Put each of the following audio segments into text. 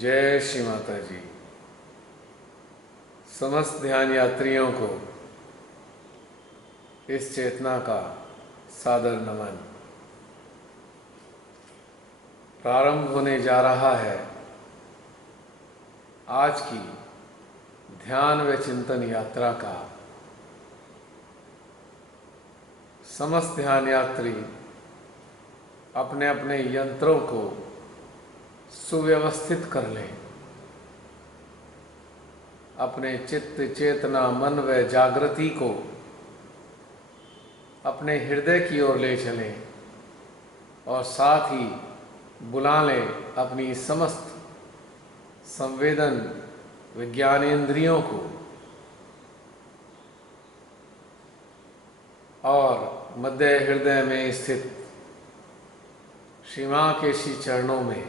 जय श्री माता जी। समस्त ध्यान यात्रियों को इस चेतना का सादर नमन। प्रारंभ होने जा रहा है आज की ध्यान व चिंतन यात्रा का। समस्त ध्यान यात्री अपने अपने यंत्रों को सुव्यवस्थित कर लें, अपने चित्त चेतना मन व जागृति को अपने हृदय की ओर ले चलें और साथ ही बुला लें अपनी समस्त संवेदन विज्ञानेंद्रियों को और मध्य हृदय में स्थित श्री मां के श्री चरणों में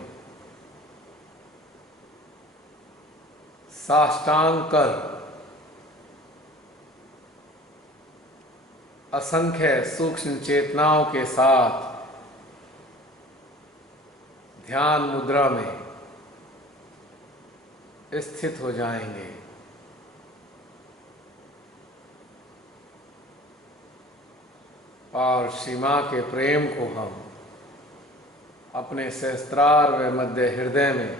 साष्टांग कर असंख्य सूक्ष्म चेतनाओं के साथ ध्यान मुद्रा में स्थित हो जाएंगे। और श्री मां के प्रेम को हम अपने सहस्त्रार व मध्य हृदय में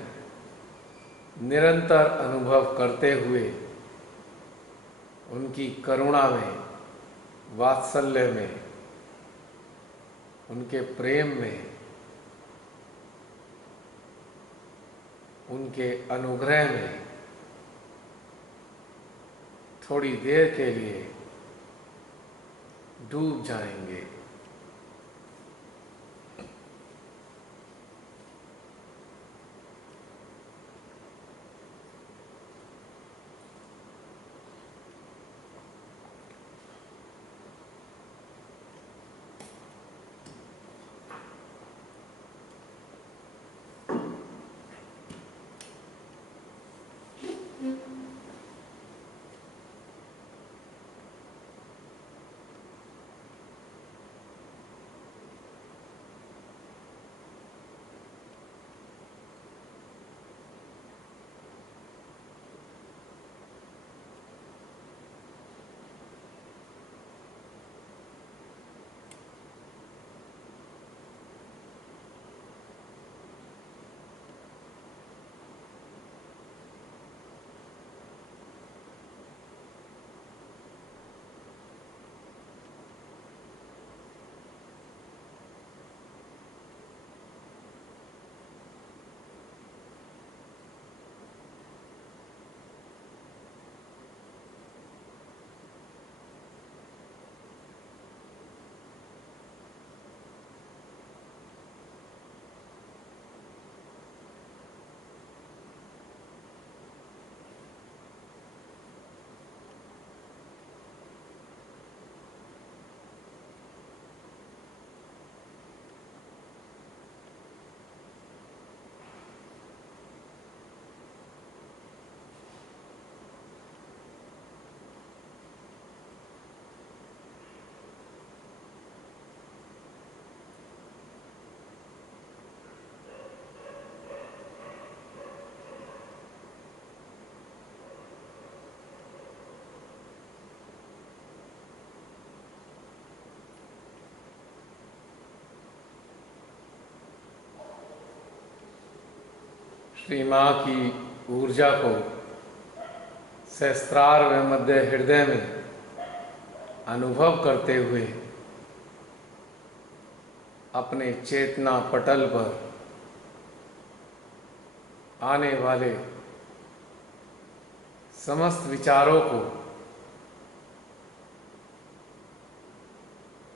निरंतर अनुभव करते हुए उनकी करुणा में, वात्सल्य में, उनके प्रेम में, उनके अनुग्रह में थोड़ी देर के लिए डूब जाएंगे। श्री माँ की ऊर्जा को सहस्त्रार व मध्य हृदय में अनुभव करते हुए अपने चेतना पटल पर आने वाले समस्त विचारों को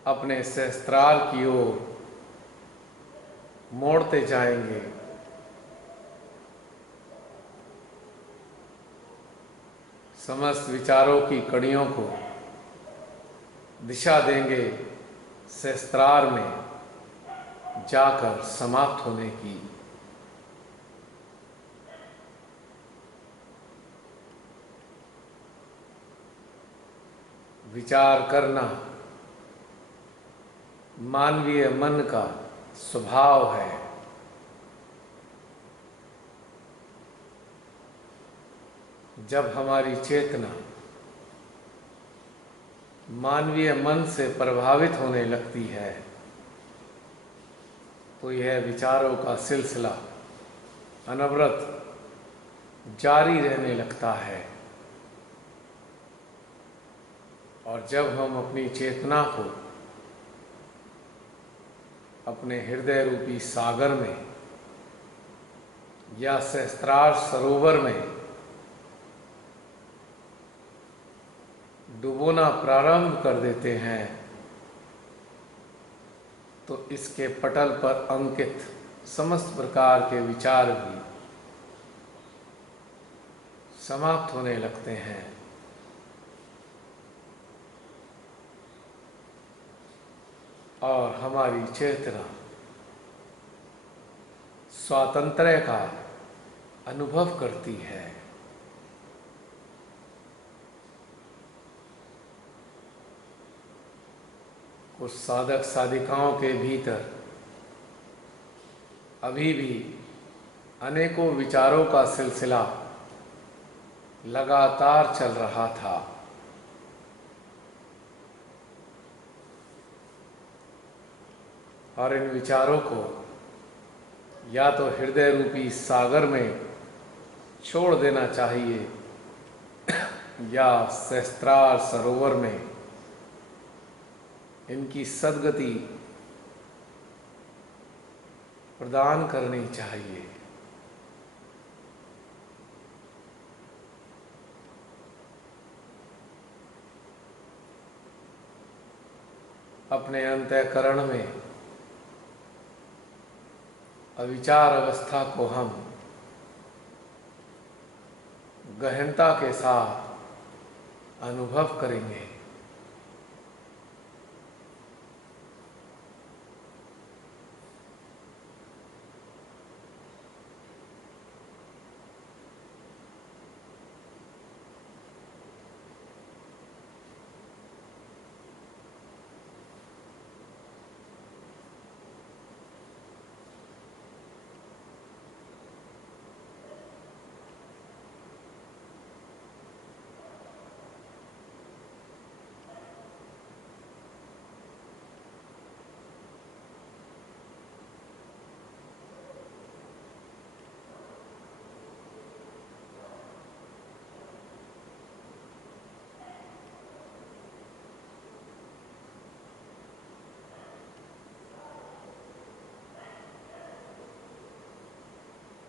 अपने सहस्त्रार की ओर मोड़ते जाएंगे। समस्त विचारों की कड़ियों को दिशा देंगे सहस्त्रार में जाकर समाप्त होने की। विचार करना मानवीय मन का स्वभाव है। जब हमारी चेतना मानवीय मन से प्रभावित होने लगती है तो यह विचारों का सिलसिला अनवरत जारी रहने लगता है। और जब हम अपनी चेतना को अपने हृदय रूपी सागर में या सहस्त्रार सरोवर में डुबोना प्रारंभ कर देते हैं तो इसके पटल पर अंकित समस्त प्रकार के विचार भी समाप्त होने लगते हैं। और हमारी चेतना स्वातंत्र्य का अनुभव करती है। कुछ साधक साधिकाओं के भीतर अभी भी अनेकों विचारों का सिलसिला लगातार चल रहा था। और इन विचारों को या तो हृदय रूपी सागर में छोड़ देना चाहिए या सहस्त्रार सरोवर में इनकी सद्गति प्रदान करनी चाहिए। अपने अंतःकरण में अविचार अवस्था को हम गहनता के साथ अनुभव करेंगे।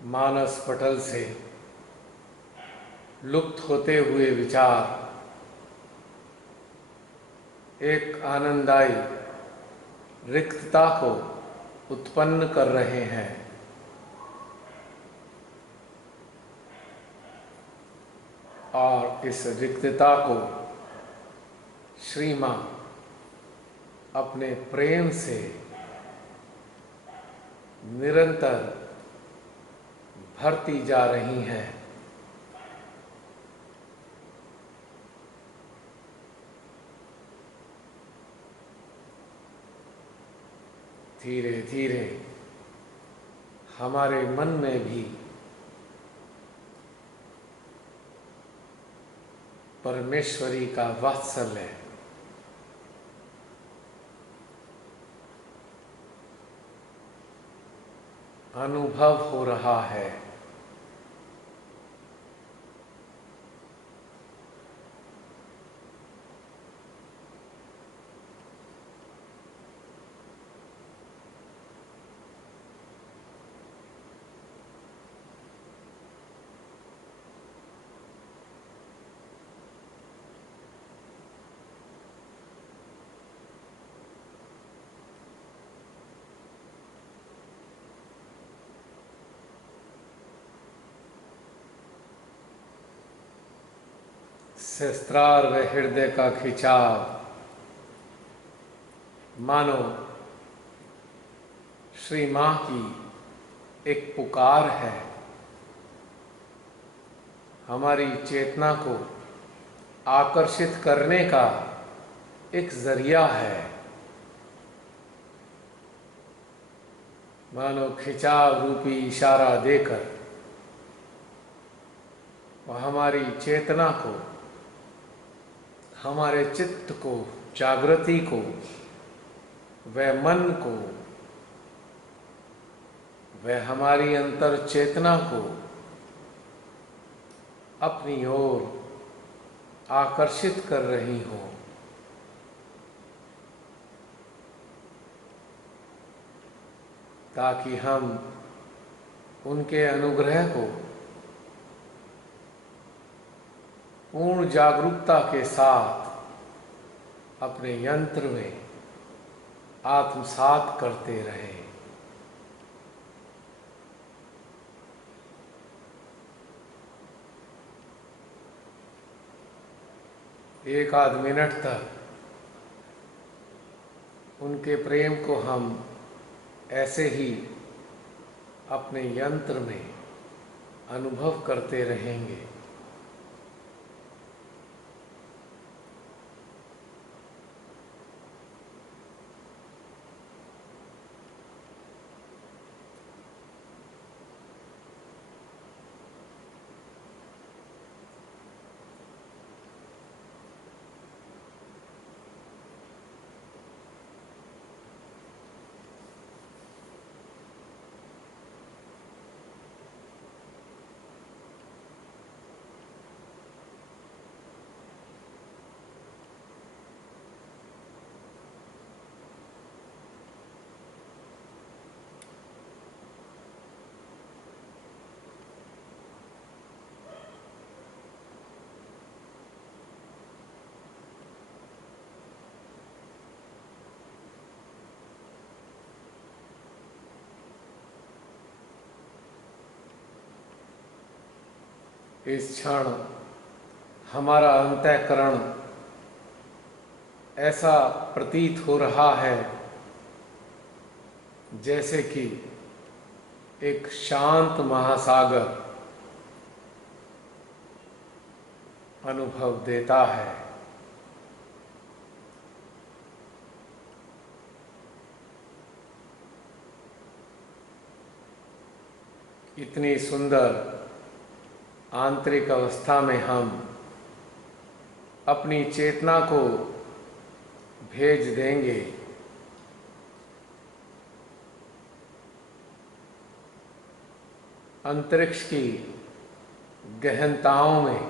मानस पटल से लुप्त होते हुए विचार एक आनंददायी रिक्तता को उत्पन्न कर रहे हैं। और इस रिक्तता को श्री मां अपने प्रेम से निरंतर भरती जा रही हैं। धीरे धीरे हमारे मन में भी परमेश्वरी का वात्सल्य अनुभव हो रहा है। सहस्त्रार व हृदय का खिंचाव मानो श्री मां की एक पुकार है, हमारी चेतना को आकर्षित करने का एक जरिया है। मानो खिंचाव रूपी इशारा देकर वह हमारी चेतना को, हमारे चित्त को, जागृति को, वह मन को, वह हमारी अंतर चेतना को अपनी ओर आकर्षित कर रही हो। ताकि हम उनके अनुग्रह को पूर्ण जागरूकता के साथ अपने यंत्र में आत्मसात करते रहें। एक आध मिनट तक उनके प्रेम को हम ऐसे ही अपने यंत्र में अनुभव करते रहेंगे। इस क्षण हमारा अंतःकरण ऐसा प्रतीत हो रहा है जैसे कि एक शांत महासागर अनुभव देता है। इतनी सुंदर आंतरिक अवस्था में हम अपनी चेतना को भेज देंगे। अंतरिक्ष की गहनताओं में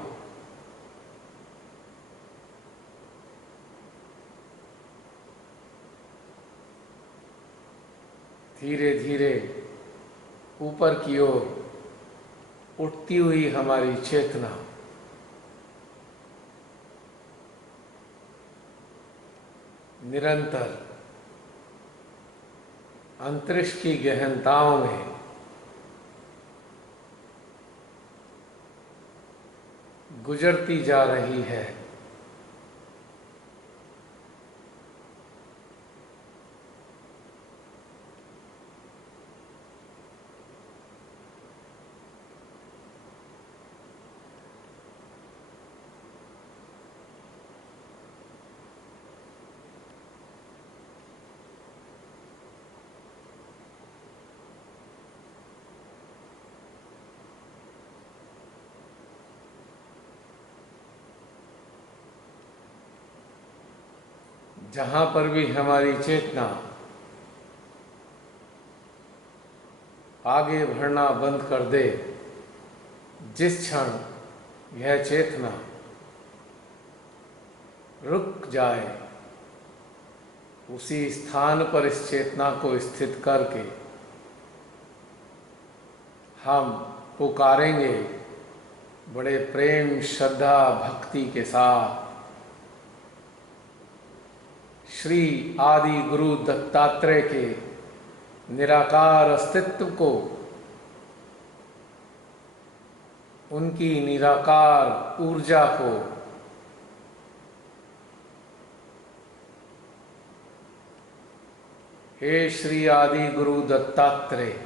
धीरे धीरे ऊपर की ओर उठती हुई हमारी चेतना निरंतर अंतरिक्ष की गहनताओं में गुजरती जा रही है। जहां पर भी हमारी चेतना आगे बढ़ना बंद कर दे, जिस क्षण यह चेतना रुक जाए, उसी स्थान पर इस चेतना को स्थित करके हम पुकारेंगे बड़े प्रेम, श्रद्धा, भक्ति के साथ, श्री आदि गुरु दत्तात्रेय के निराकार अस्तित्व को, उनकी निराकार ऊर्जा को हे श्री आदि गुरु दत्तात्रेय,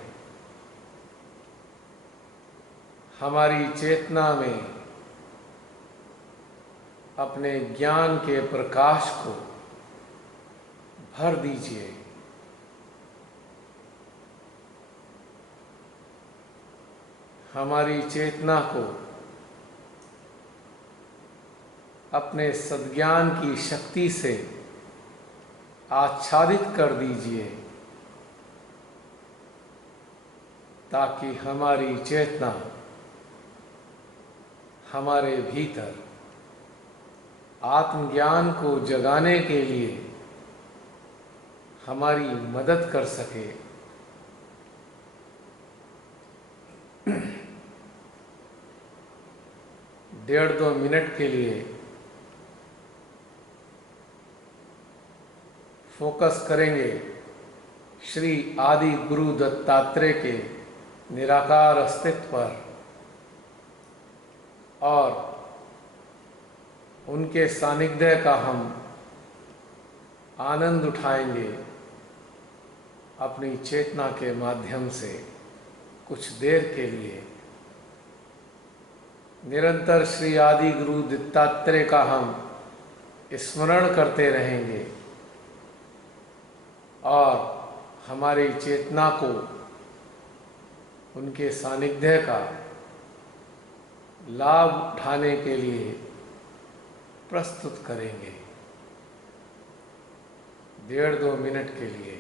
हमारी चेतना में अपने ज्ञान के प्रकाश को भर दीजिए। हमारी चेतना को अपने सद्ज्ञान की शक्ति से आच्छादित कर दीजिए, ताकि हमारी चेतना हमारे भीतर आत्मज्ञान को जगाने के लिए हमारी मदद कर सके। 1.5-2 मिनट के लिए फोकस करेंगे श्री आदि गुरु दत्तात्रेय के निराकार अस्तित्व पर और उनके सानिध्य का हम आनंद उठाएंगे अपनी चेतना के माध्यम से। कुछ देर के लिए निरंतर श्री आदि गुरु दत्तात्रेय का हम स्मरण करते रहेंगे और हमारी चेतना को उनके सानिध्य का लाभ उठाने के लिए प्रस्तुत करेंगे 1.5-2 मिनट के लिए।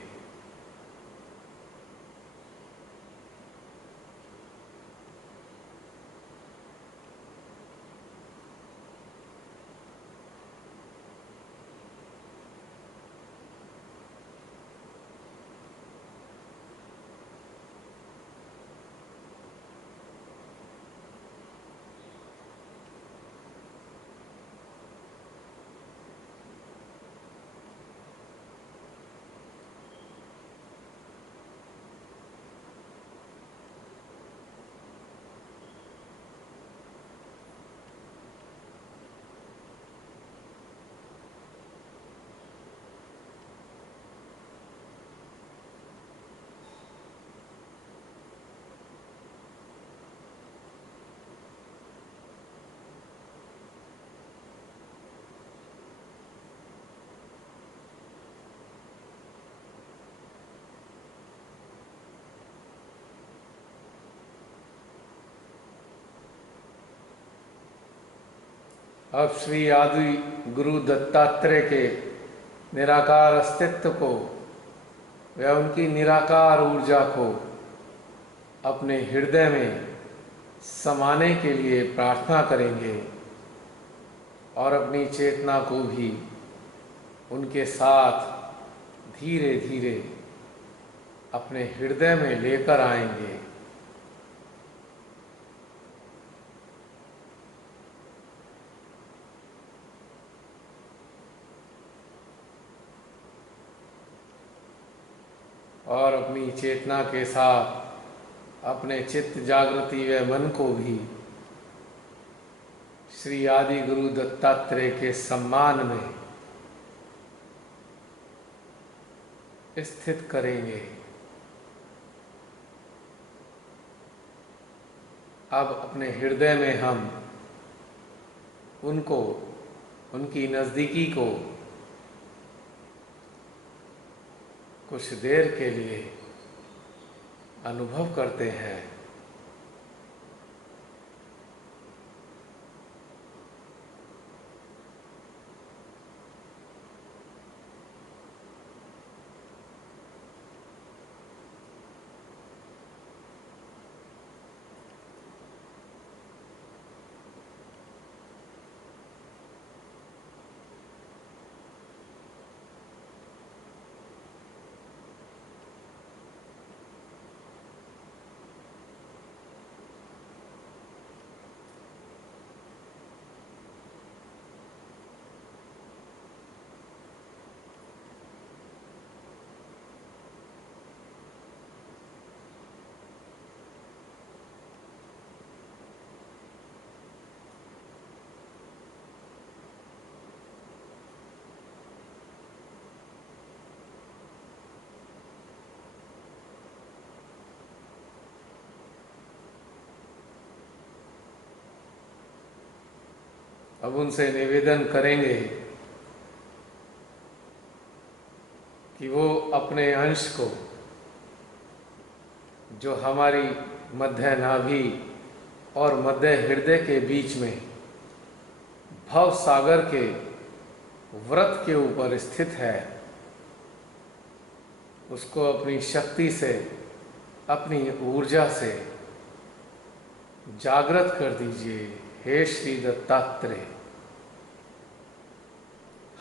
अब श्री आदि गुरु दत्तात्रेय के निराकार अस्तित्व को व उनकी निराकार ऊर्जा को अपने हृदय में समाने के लिए प्रार्थना करेंगे और अपनी चेतना को भी उनके साथ धीरे धीरे अपने हृदय में लेकर आएंगे। और अपनी चेतना के साथ अपने चित्त जागृति व मन को भी श्री आदि गुरु दत्तात्रेय के सम्मान में स्थित करेंगे। अब अपने हृदय में हम उनको, उनकी नज़दीकी को कुछ देर के लिए अनुभव करते हैं। अब उनसे निवेदन करेंगे कि वो अपने अंश को, जो हमारी मध्य नाभि और मध्य हृदय के बीच में भव सागर के व्रत के ऊपर स्थित है, उसको अपनी शक्ति से, अपनी ऊर्जा से जागृत कर दीजिए। हे श्री दत्तात्रेय,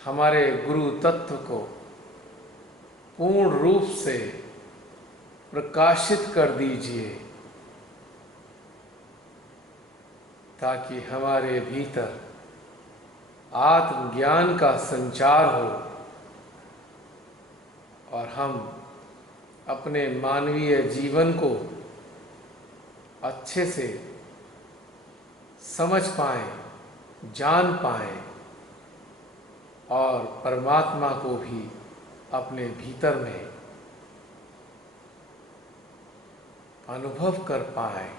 हमारे गुरु तत्व को पूर्ण रूप से प्रकाशित कर दीजिए, ताकि हमारे भीतर आत्मज्ञान का संचार हो और हम अपने मानवीय जीवन को अच्छे से समझ पाएं, जान पाएं और परमात्मा को भी अपने भीतर में अनुभव कर पाएं।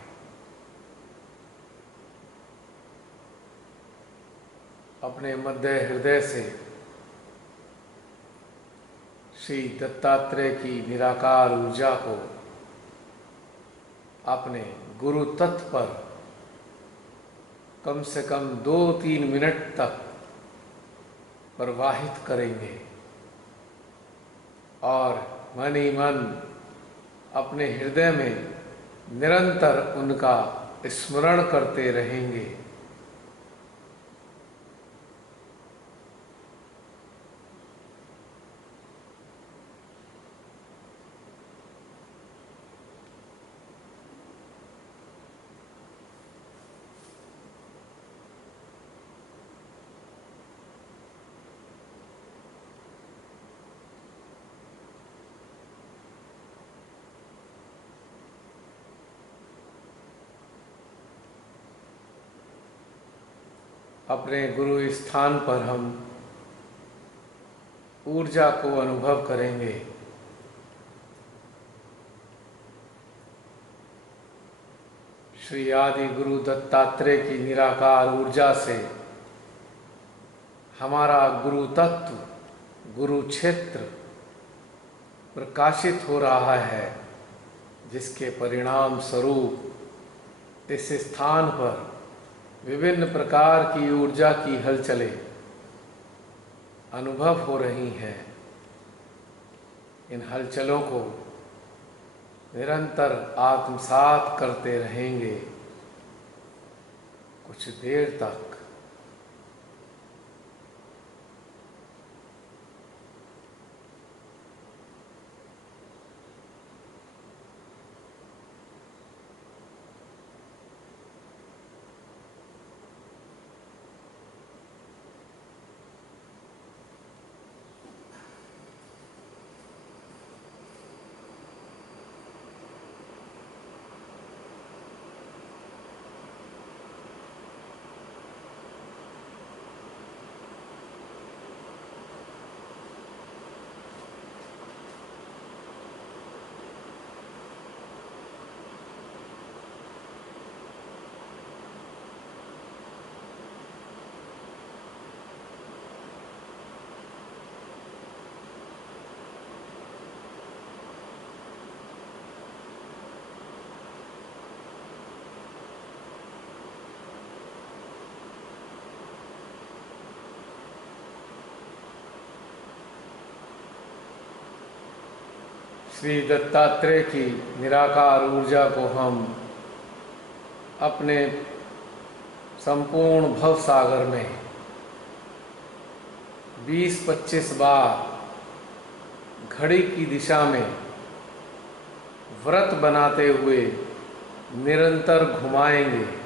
अपने मध्य हृदय से श्री दत्तात्रेय की निराकार ऊर्जा को अपने गुरु तत्व पर कम से कम 2-3 मिनट तक प्रवाहित करेंगे और मन ही मन अपने हृदय में निरंतर उनका स्मरण करते रहेंगे। अपने गुरु स्थान पर हम ऊर्जा को अनुभव करेंगे। श्री आदि गुरु दत्तात्रेय की निराकार ऊर्जा से हमारा गुरु तत्व, गुरु क्षेत्र प्रकाशित हो रहा है, जिसके परिणाम स्वरूप इस स्थान पर विभिन्न प्रकार की ऊर्जा की हलचलें अनुभव हो रही हैं। इन हलचलों को निरंतर आत्मसात करते रहेंगे कुछ देर तक। श्री दत्तात्रेय की निराकार ऊर्जा को हम अपने संपूर्ण भव सागर में 20-25 बार घड़ी की दिशा में व्रत बनाते हुए निरंतर घुमाएंगे।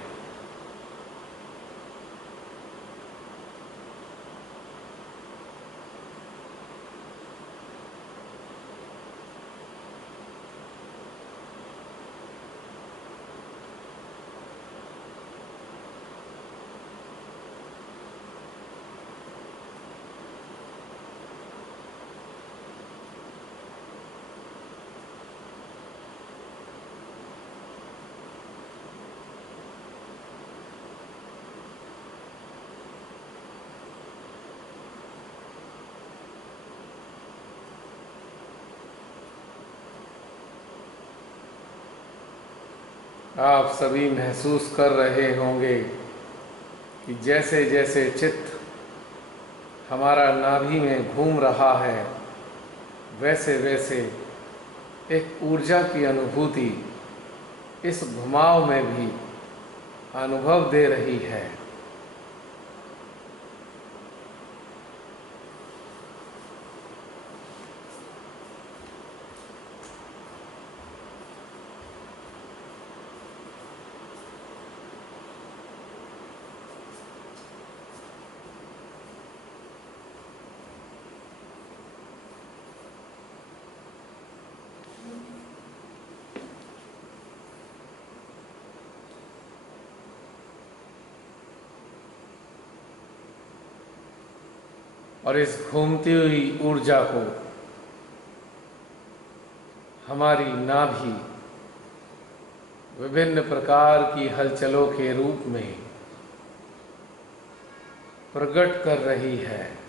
आप सभी महसूस कर रहे होंगे कि जैसे जैसे चित्त हमारा नाभि में घूम रहा है, वैसे वैसे एक ऊर्जा की अनुभूति इस घुमाव में भी अनुभव दे रही है। और इस घूमती हुई ऊर्जा को हमारी नाभि विभिन्न प्रकार की हलचलों के रूप में प्रकट कर रही है।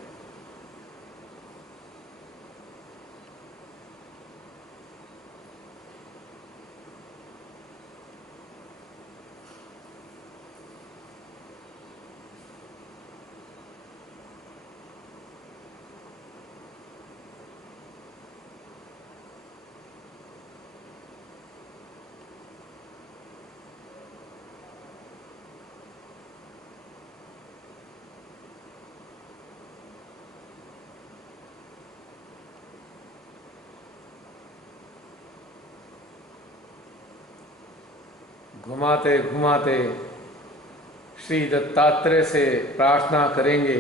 घुमाते घुमाते श्री दत्तात्रेय से प्रार्थना करेंगे,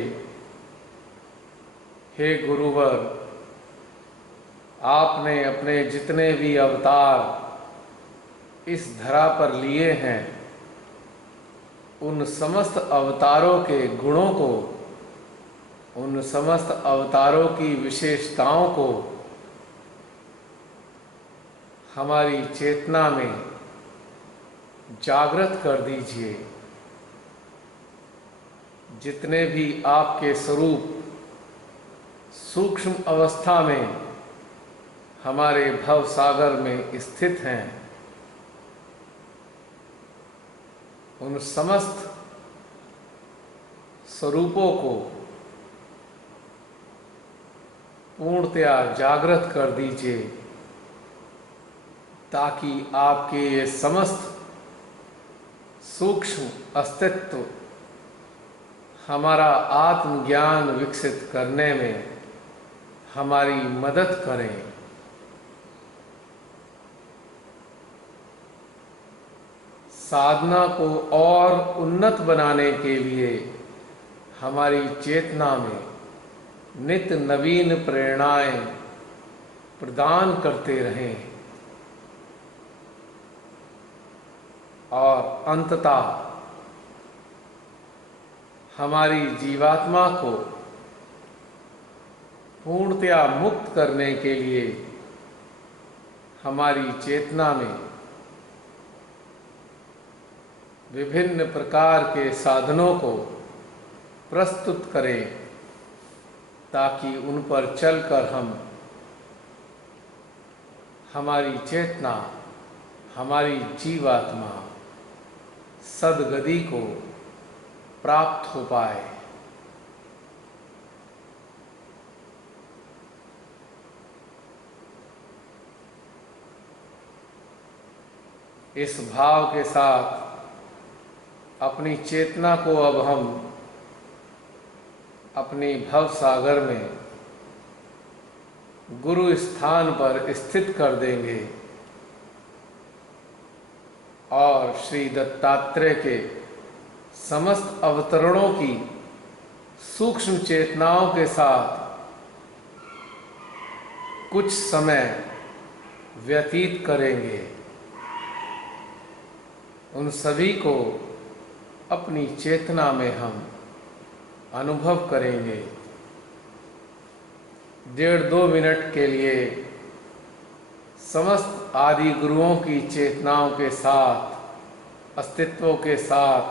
हे गुरुवर, आपने अपने जितने भी अवतार इस धरा पर लिए हैं, उन समस्त अवतारों के गुणों को, उन समस्त अवतारों की विशेषताओं को हमारी चेतना में जागृत कर दीजिए। जितने भी आपके स्वरूप सूक्ष्म अवस्था में हमारे भव सागर में स्थित हैं, उन समस्त स्वरूपों को पूर्णतया जागृत कर दीजिए, ताकि आपके ये समस्त सूक्ष्म अस्तित्व हमारा आत्मज्ञान विकसित करने में हमारी मदद करें। साधना को और उन्नत बनाने के लिए हमारी चेतना में नित्य नवीन प्रेरणाएं प्रदान करते रहें और अंततः हमारी जीवात्मा को पूर्णतया मुक्त करने के लिए हमारी चेतना में विभिन्न प्रकार के साधनों को प्रस्तुत करें, ताकि उन पर चलकर हम हमारी चेतना, हमारी जीवात्मा सद्गति को प्राप्त हो पाए। इस भाव के साथ अपनी चेतना को अब हम अपनी भव सागर में गुरु स्थान पर स्थित कर देंगे और श्री दत्तात्रेय के समस्त अवतरणों की सूक्ष्म चेतनाओं के साथ कुछ समय व्यतीत करेंगे। उन सभी को अपनी चेतना में हम अनुभव करेंगे। 1.5-2 मिनट के लिए समस्त आदि गुरुओं की चेतनाओं के साथ, अस्तित्वों के साथ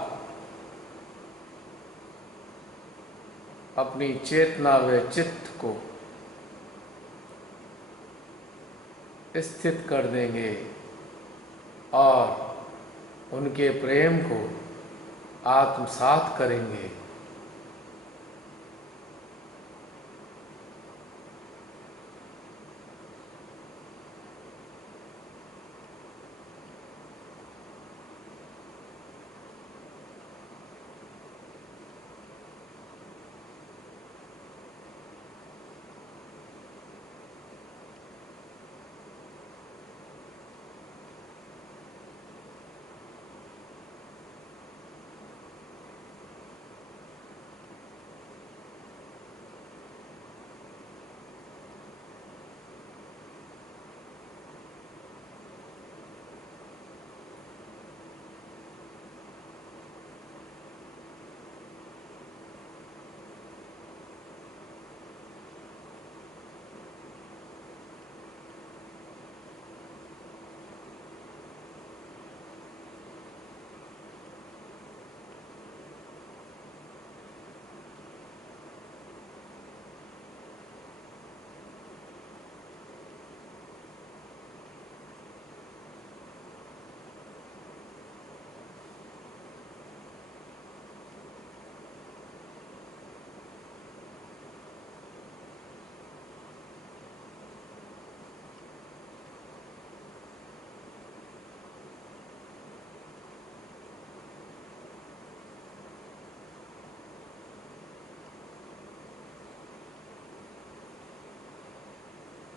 अपनी चेतना व चित्त को स्थित कर देंगे और उनके प्रेम को आत्मसात करेंगे।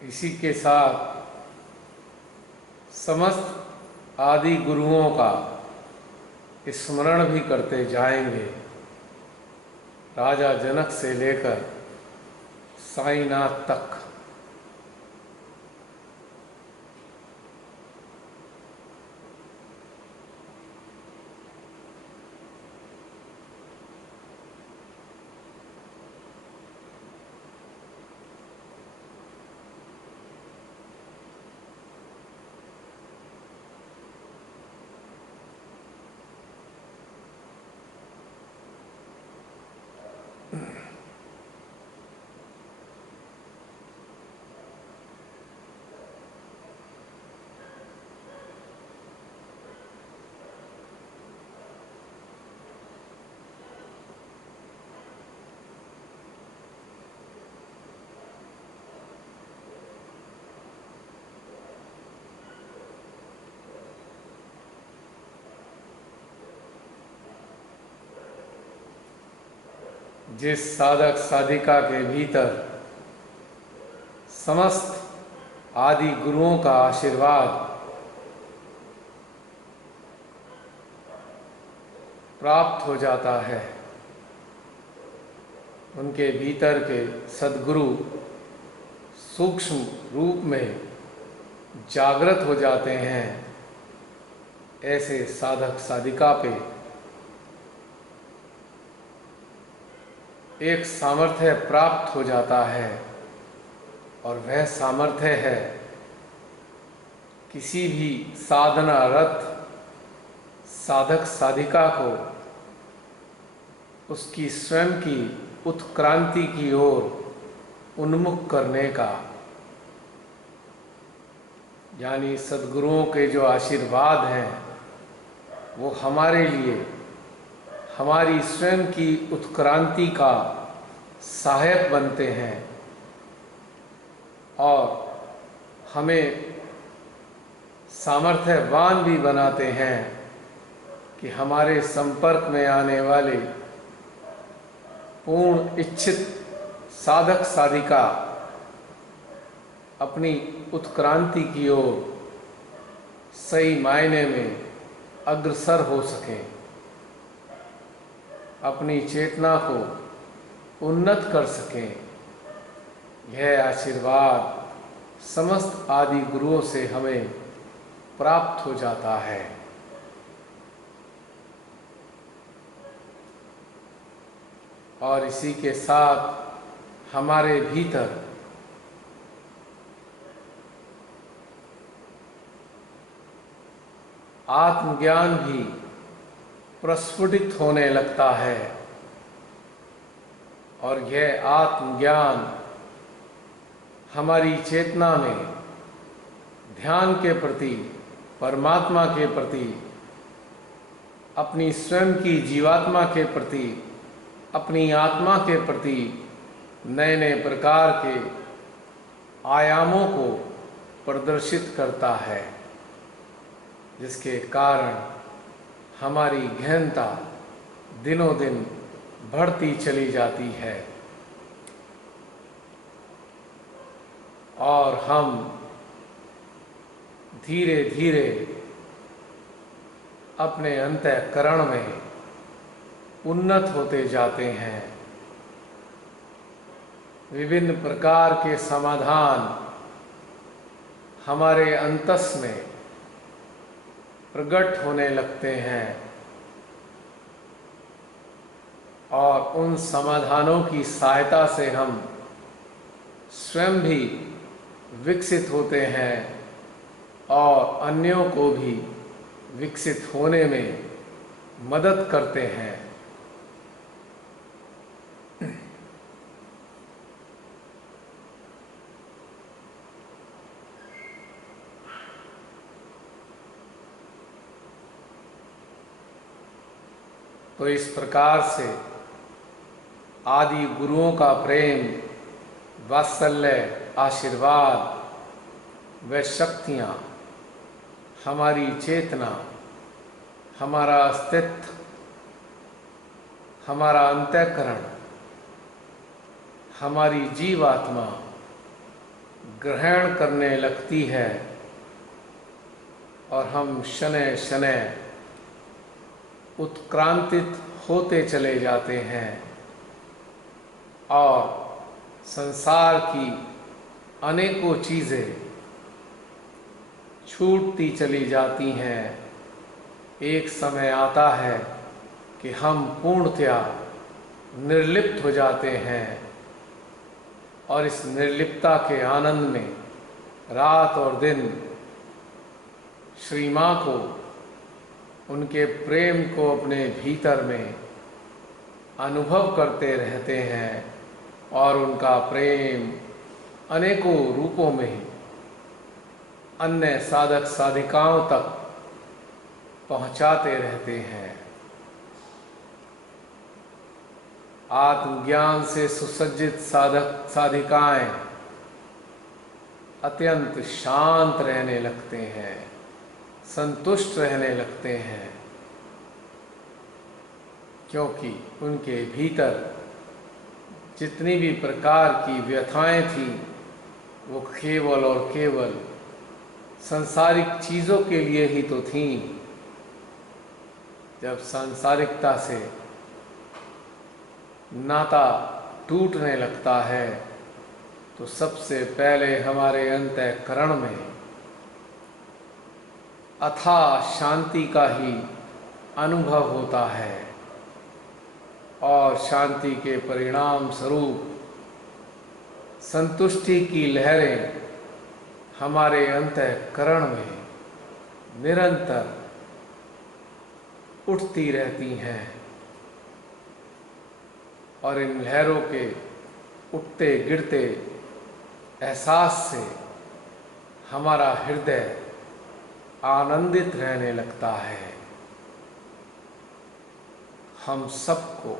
इसी के साथ समस्त आदि गुरुओं का स्मरण भी करते जाएंगे। राजा जनक से लेकर साईनाथ तक। जिस साधक साधिका के भीतर समस्त आदि गुरुओं का आशीर्वाद प्राप्त हो जाता है, उनके भीतर के सद्गुरु सूक्ष्म रूप में जागृत हो जाते हैं। ऐसे साधक साधिका पे एक सामर्थ्य प्राप्त हो जाता है, और वह सामर्थ्य है किसी भी साधनारत साधक साधिका को उसकी स्वयं की उत्क्रांति की ओर उन्मुख करने का। यानी सद्गुरुओं के जो आशीर्वाद हैं वो हमारे लिए हमारी स्वयं की उत्क्रांति का सहायक बनते हैं और हमें सामर्थ्यवान भी बनाते हैं कि हमारे संपर्क में आने वाले पूर्ण इच्छित साधक साधिका अपनी उत्क्रांति की ओर सही मायने में अग्रसर हो सकें, अपनी चेतना को उन्नत कर सकें। यह आशीर्वाद समस्त आदि गुरुओं से हमें प्राप्त हो जाता है। और इसी के साथ हमारे भीतर आत्मज्ञान भी प्रस्फुटित होने लगता है, और यह आत्मज्ञान हमारी चेतना में ध्यान के प्रति, परमात्मा के प्रति, अपनी स्वयं की जीवात्मा के प्रति, अपनी आत्मा के प्रति नए नए प्रकार के आयामों को प्रदर्शित करता है, जिसके कारण हमारी गहनता दिनों दिन बढ़ती चली जाती है और हम धीरे धीरे अपने अंतःकरण में उन्नत होते जाते हैं। विभिन्न प्रकार के समाधान हमारे अंतस में प्रकट होने लगते हैं और उन समाधानों की सहायता से हम स्वयं भी विकसित होते हैं और अन्यों को भी विकसित होने में मदद करते हैं। तो इस प्रकार से आदि गुरुओं का प्रेम, वात्सल्य, आशीर्वाद व शक्तियाँ हमारी चेतना, हमारा अस्तित्व, हमारा अंतःकरण, हमारी जीवात्मा ग्रहण करने लगती है और हम शनैः शनैः उत्क्रांतित होते चले जाते हैं और संसार की अनेकों चीज़ें छूटती चली जाती हैं। एक समय आता है कि हम पूर्णतया निर्लिप्त हो जाते हैं और इस निर्लिप्तता के आनंद में रात और दिन श्री माँ को, उनके प्रेम को अपने भीतर में अनुभव करते रहते हैं और उनका प्रेम अनेकों रूपों में अन्य साधक साधिकाओं तक पहुंचाते रहते हैं। आत्मज्ञान से सुसज्जित साधक साधिकाएं अत्यंत शांत रहने लगते हैं, संतुष्ट रहने लगते हैं, क्योंकि उनके भीतर जितनी भी प्रकार की व्यथाएं थी वो केवल और केवल सांसारिक चीज़ों के लिए ही तो थीं। जब सांसारिकता से नाता टूटने लगता है तो सबसे पहले हमारे अंतःकरण में अथाह शांति का ही अनुभव होता है और शांति के परिणाम स्वरूप संतुष्टि की लहरें हमारे अंतःकरण में निरंतर उठती रहती हैं और इन लहरों के उठते गिरते एहसास से हमारा हृदय आनंदित रहने लगता है। हम सबको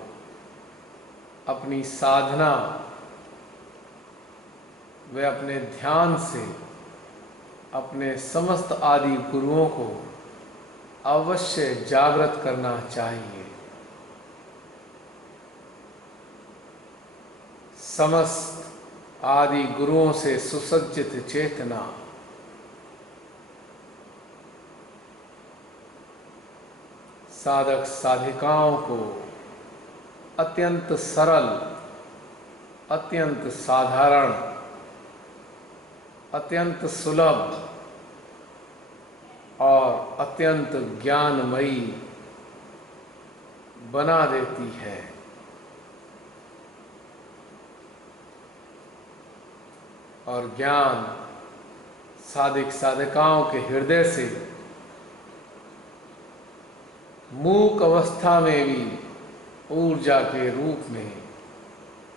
अपनी साधना व अपने ध्यान से अपने समस्त आदि गुरुओं को अवश्य जागृत करना चाहिए। समस्त आदि गुरुओं से सुसज्जित चेतना साधक साधिकाओं को अत्यंत सरल, अत्यंत साधारण, अत्यंत सुलभ और अत्यंत ज्ञानमयी बना देती है। और ज्ञान साधक साधिकाओं के हृदय से मूक अवस्था में भी ऊर्जा के रूप में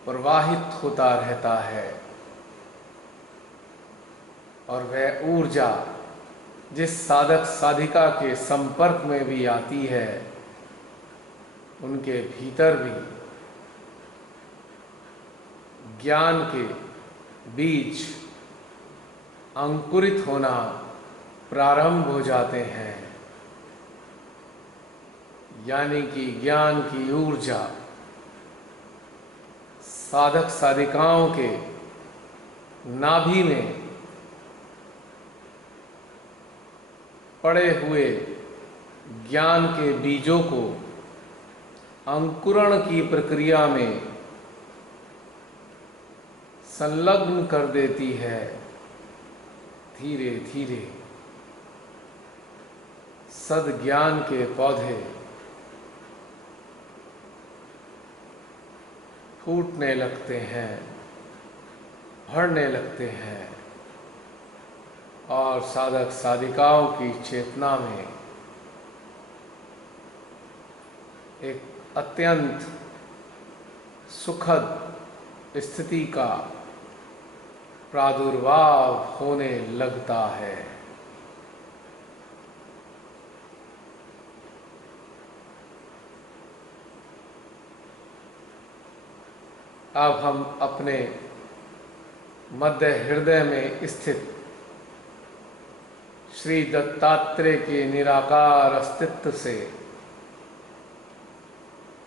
प्रवाहित होता रहता है और वह ऊर्जा जिस साधक साधिका के संपर्क में भी आती है उनके भीतर भी ज्ञान के बीज अंकुरित होना प्रारंभ हो जाते हैं। यानी कि ज्ञान की ऊर्जा साधक साधिकाओं के नाभि में पड़े हुए ज्ञान के बीजों को अंकुरण की प्रक्रिया में संलग्न कर देती है। धीरे धीरे सद्ज्ञान के पौधे फूटने लगते हैं, बढ़ने लगते हैं और साधक साधिकाओं की चेतना में एक अत्यंत सुखद स्थिति का प्रादुर्भाव होने लगता है। अब हम अपने मध्य हृदय में स्थित श्री दत्तात्रेय के निराकार अस्तित्व से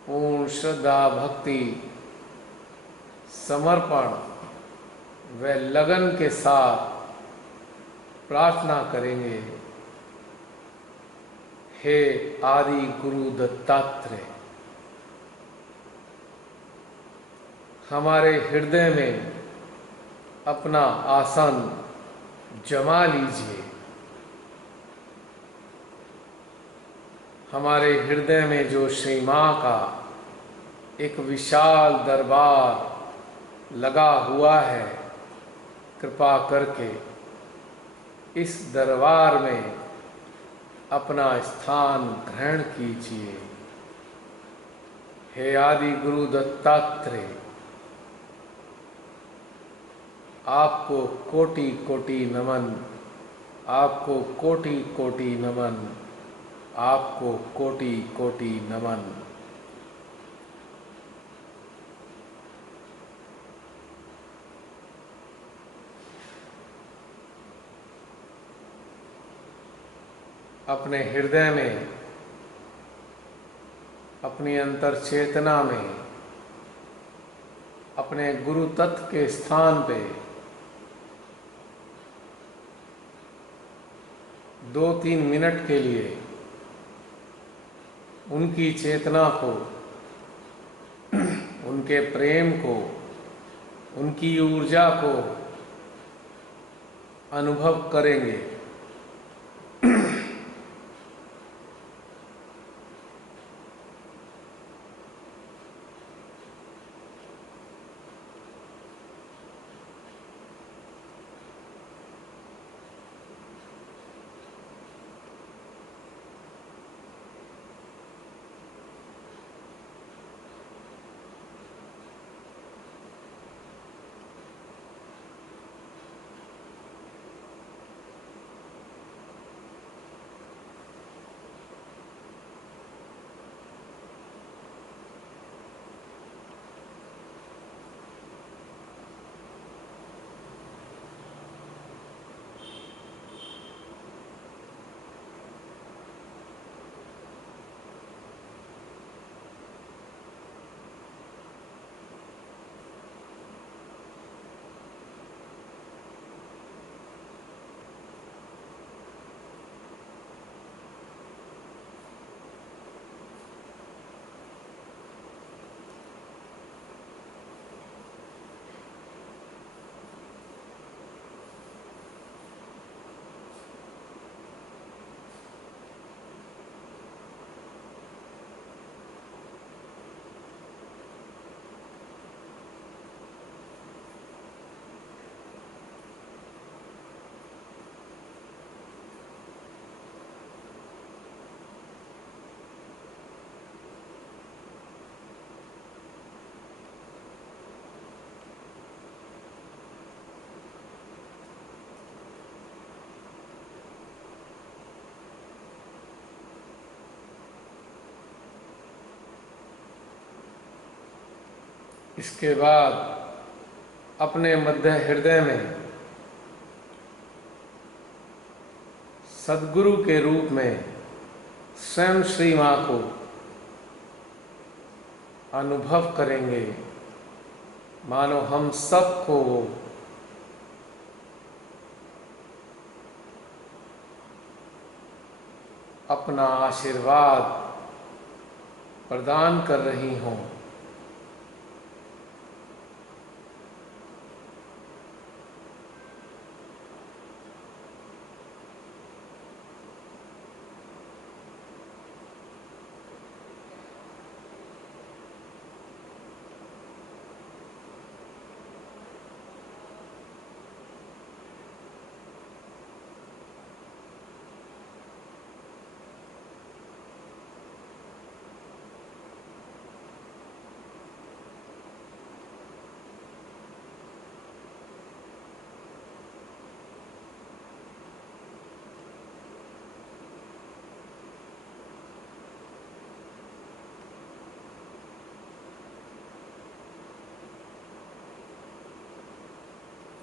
पूर्ण श्रद्धा, भक्ति, समर्पण व लगन के साथ प्रार्थना करेंगे। हे आदि गुरु दत्तात्रेय, हमारे हृदय में अपना आसन जमा लीजिए। हमारे हृदय में जो श्री मां का एक विशाल दरबार लगा हुआ है, कृपा करके इस दरबार में अपना स्थान ग्रहण कीजिए। हे आदि गुरु दत्तात्रेय, आपको कोटि कोटि नमन, आपको कोटि कोटि नमन, आपको कोटि कोटि नमन। अपने हृदय में, अपनी अंतर चेतना में अपने गुरु तत्व के स्थान पे 2-3 मिनट के लिए उनकी चेतना को, उनके प्रेम को, उनकी ऊर्जा को अनुभव करेंगे। इसके बाद अपने मध्य हृदय में सद्गुरु के रूप में स्वयं श्री मां को अनुभव करेंगे, मानो हम सबको अपना आशीर्वाद प्रदान कर रही हों।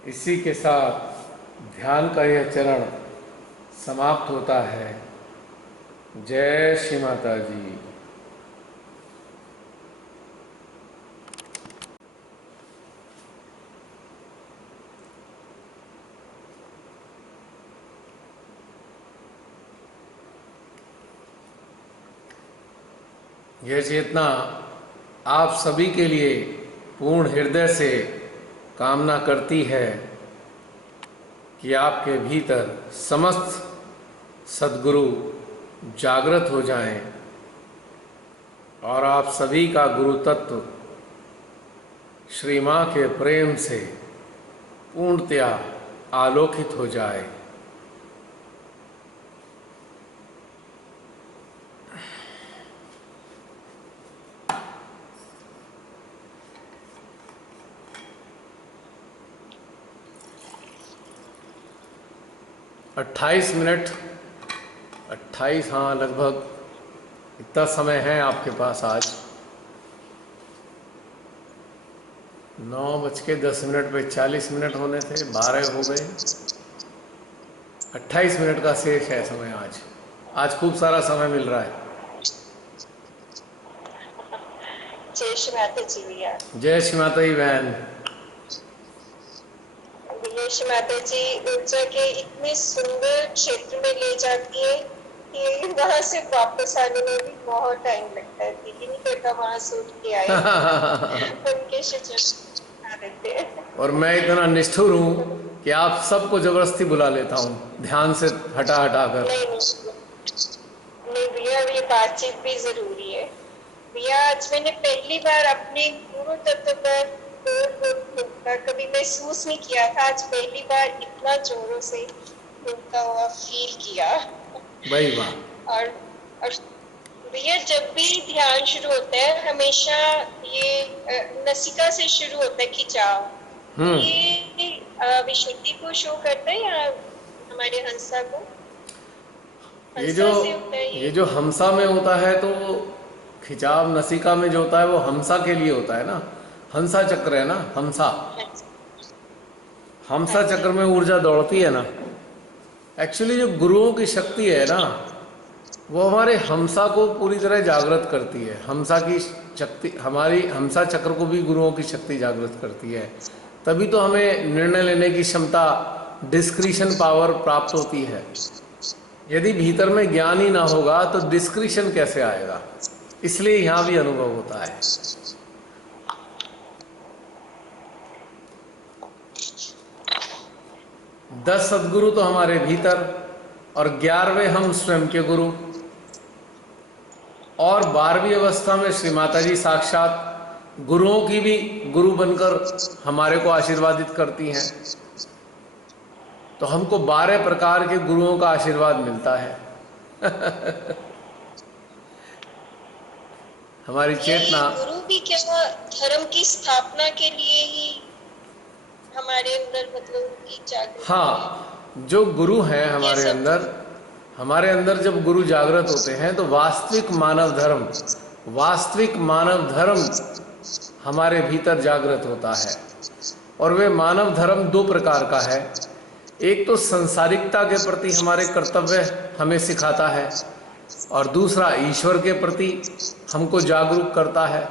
इसी के साथ ध्यान का यह चरण समाप्त होता है। जय श्री माता जी। यह चेतना आप सभी के लिए पूर्ण हृदय से कामना करती है कि आपके भीतर समस्त सद्गुरु जागृत हो जाएं और आप सभी का गुरु तत्व श्री मां के प्रेम से पूर्णतया आलोकित हो जाए। अट्ठाईस मिनट 28, हाँ लगभग इतना समय है आपके पास। आज 9:10 पे 40 मिनट होने थे, 12 हो गए। 28 मिनट का शेष है समय। आज खूब सारा समय मिल रहा है। जय श्री माता जी भैया। जय श्री माता जी बहन। भैया श्री माता जी ऊर्जा के इतने सुंदर क्षेत्र में ले जाती है कि वहां से वापस आने में भी बहुत टाइम लगता है। दिल ही नहीं करता वहां से उठ के आए। उनके शिक्षा देते हैं। और मैं इतना निष्ठुर हूँ कि आप सबको जबरदस्ती बुला लेता हूँ ध्यान से हटा हटा कर। नहीं नहीं नहीं भैया, ये बातचीत भी जरूरी है। भैया आज मैंने पहली बार अपने गुरु तत्व पर कभी महसूस नहीं किया था। आज पहली बार इतना जोरों से घूमता हुआ फील किया। भाई वाह। और भैया जब भी ध्यान शुरू होता है हमेशा ये नसिका से शुरू होता है खिंचाव। ये विशुद्धि को शो करता है या हमारे हंसा को? ये जो हमसा में होता है तो खिंचाव नसिका में जो होता है वो हमसा के लिए होता है ना। हंसा चक्र है ना, हमसा चक्र में ऊर्जा दौड़ती है ना। एक्चुअली जो गुरुओं की शक्ति है ना वो हमारे हमसा को पूरी तरह जागृत करती है। हमसा की शक्ति, हमारी हमसा चक्र को भी गुरुओं की शक्ति जागृत करती है। तभी तो हमें निर्णय लेने की क्षमता, डिस्क्रिशन पावर प्राप्त होती है। यदि भीतर में ज्ञान ही ना होगा तो डिस्क्रिशन कैसे आएगा? इसलिए यहाँ भी अनुभव होता है। दस सदगुरु तो हमारे भीतर और 11वें हम स्वयं के गुरु, और 12वीं अवस्था में श्री माता जी साक्षात गुरुओं की भी गुरु बनकर हमारे को आशीर्वादित करती हैं। तो हमको 12 प्रकार के गुरुओं का आशीर्वाद मिलता है। हमारी चेतना। गुरु भी क्या धर्म की स्थापना के लिए ही हमारे अंदर मतलब की जागृति? हाँ, जो गुरु हैं हमारे अंदर जब गुरु जागृत होते हैं तो वास्तविक मानव धर्म हमारे भीतर जागृत होता है। और वे मानव धर्म 2 प्रकार का है। एक तो संसारिकता के प्रति हमारे कर्तव्य हमें सिखाता है, और दूसरा ईश्वर के प्रति हमको जागरूक करता है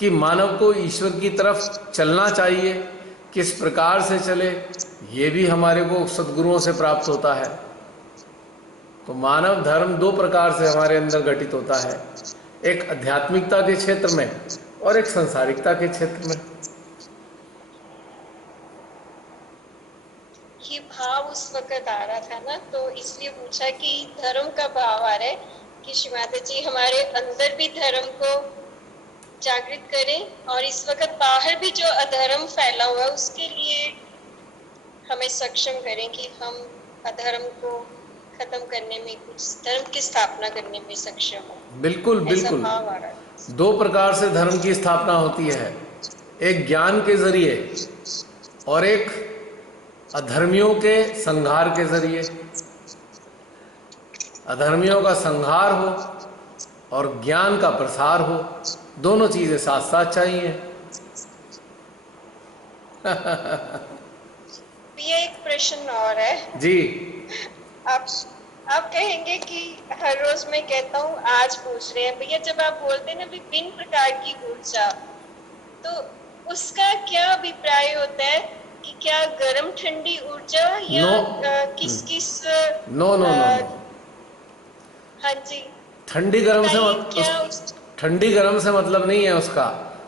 कि मानव को ईश्वर की तरफ चलना चाहिए। किस प्रकार से चले ये भी हमारे को सद्गुरुओं से प्राप्त होता है। तो मानव धर्म 2 प्रकार से हमारे अंदर घटित होता है, एक आध्यात्मिकता के क्षेत्र में और एक संसारिकता के क्षेत्र में। ये भाव उस वक्त आ रहा था ना, तो इसलिए पूछा कि धर्म का भाव आ रहा है कि श्री माता जी हमारे अंदर भी धर्म को जागृत करें, और इस वक्त बाहर भी जो अधर्म फैला हुआ है उसके लिए हमें सक्षम करें कि हम अधर्म को खत्म करने में, कुछ धर्म की स्थापना करने में सक्षम हो। बिल्कुल बिल्कुल। 2 प्रकार से धर्म की स्थापना होती है, एक ज्ञान के जरिए और एक अधर्मियों के संहार के जरिए। अधर्मियों का संहार हो और ज्ञान का प्रसार हो, दोनों चीजें साथ साथ चाहिए। ये एक प्रश्न और है जी। आप कहेंगे कि हर रोज मैं कहता हूँ आज पूछ रहे हैं भैया, जब आप बोलते हैं ना विभिन्न प्रकार की ऊर्जा, तो उसका क्या अभिप्राय होता है कि क्या गर्म ठंडी ऊर्जा या किस किस? नो। हाँ जी। ठंडी गर्म से मतलब नहीं है उसका।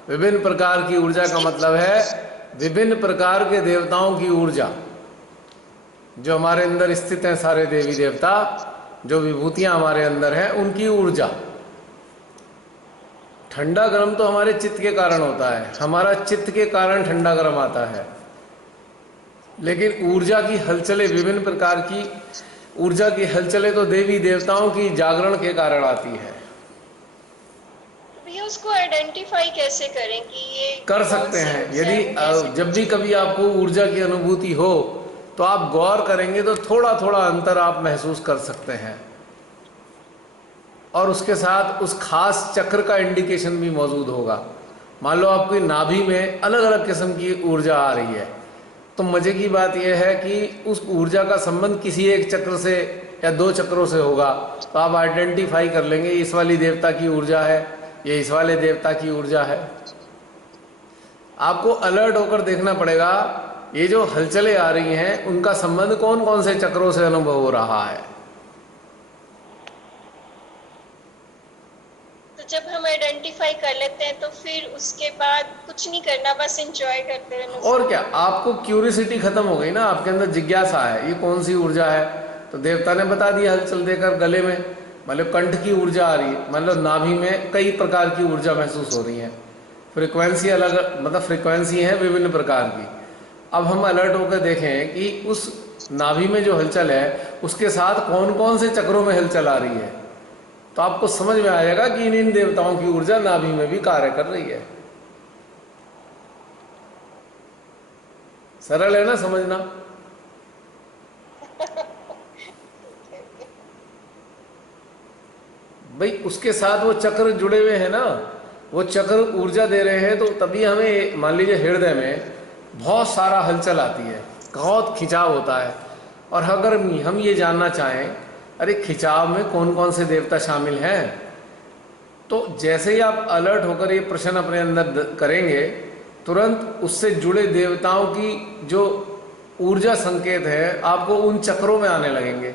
विभिन्न प्रकार की ऊर्जा का मतलब है विभिन्न प्रकार के देवताओं की ऊर्जा जो हमारे अंदर स्थित हैं। सारे देवी देवता जो विभूतियां हमारे अंदर हैं उनकी ऊर्जा। ठंडा गर्म तो हमारे चित्त के कारण होता है, हमारा चित्त के कारण ठंडा गर्म आता है। लेकिन ऊर्जा की हलचलें, विभिन्न प्रकार की ऊर्जा की हलचलें तो देवी देवताओं की जागरण के कारण आती है। भैया उसको आइडेंटिफाई कैसे करें कि ये कर सकते हैं? यदि जब भी कभी आपको ऊर्जा की अनुभूति हो तो आप गौर करेंगे तो थोड़ा थोड़ा अंतर आप महसूस कर सकते हैं, और उसके साथ उस खास चक्र का इंडिकेशन भी मौजूद होगा। मान लो आपकी नाभि में अलग अलग किस्म की ऊर्जा आ रही है, तो मजे की बात यह है कि उस ऊर्जा का संबंध किसी एक चक्र से या 2 चक्रों से होगा, तो आप आइडेंटिफाई कर लेंगे इस वाली देवता की ऊर्जा है, ये इस वाले देवता की ऊर्जा है। आपको अलर्ट होकर देखना पड़ेगा ये जो हलचलें आ रही हैं उनका संबंध कौन कौन से चक्रों से अनुभव हो रहा है। तो जब हम आइडेंटिफाई कर लेते हैं तो फिर उसके बाद कुछ नहीं करना, बस एंजॉय करते रहना। और क्या, आपको क्यूरियोसिटी खत्म हो गई ना, आपके अंदर जिज्ञासा है ये कौन सी ऊर्जा है। तो देवता ने बता दिया हलचल देकर, गले में मतलब कंठ की ऊर्जा आ रही है, मतलब नाभि में कई प्रकार की ऊर्जा महसूस हो रही है, फ्रीक्वेंसी अलग, मतलब फ्रीक्वेंसी है विभिन्न प्रकार की। अब हम अलर्ट होकर देखें कि उस नाभि में जो हलचल है उसके साथ कौन कौन से चक्रों में हलचल आ रही है, तो आपको समझ में आ जाएगा कि इन देवताओं की ऊर्जा नाभि में भी कार्य कर रही है। सरल है ना समझना। भाई उसके साथ वो चक्र जुड़े हुए हैं ना, वो चक्र ऊर्जा दे रहे हैं, तो तभी हमें मान लीजिए हृदय में बहुत सारा हलचल आती है, बहुत खिंचाव होता है। और अगर हम ये जानना चाहें अरे खिंचाव में कौन कौन से देवता शामिल हैं, तो जैसे ही आप अलर्ट होकर ये प्रश्न अपने अंदर करेंगे, तुरंत उससे जुड़े देवताओं की जो ऊर्जा संकेत है आपको उन चक्रों में आने लगेंगे,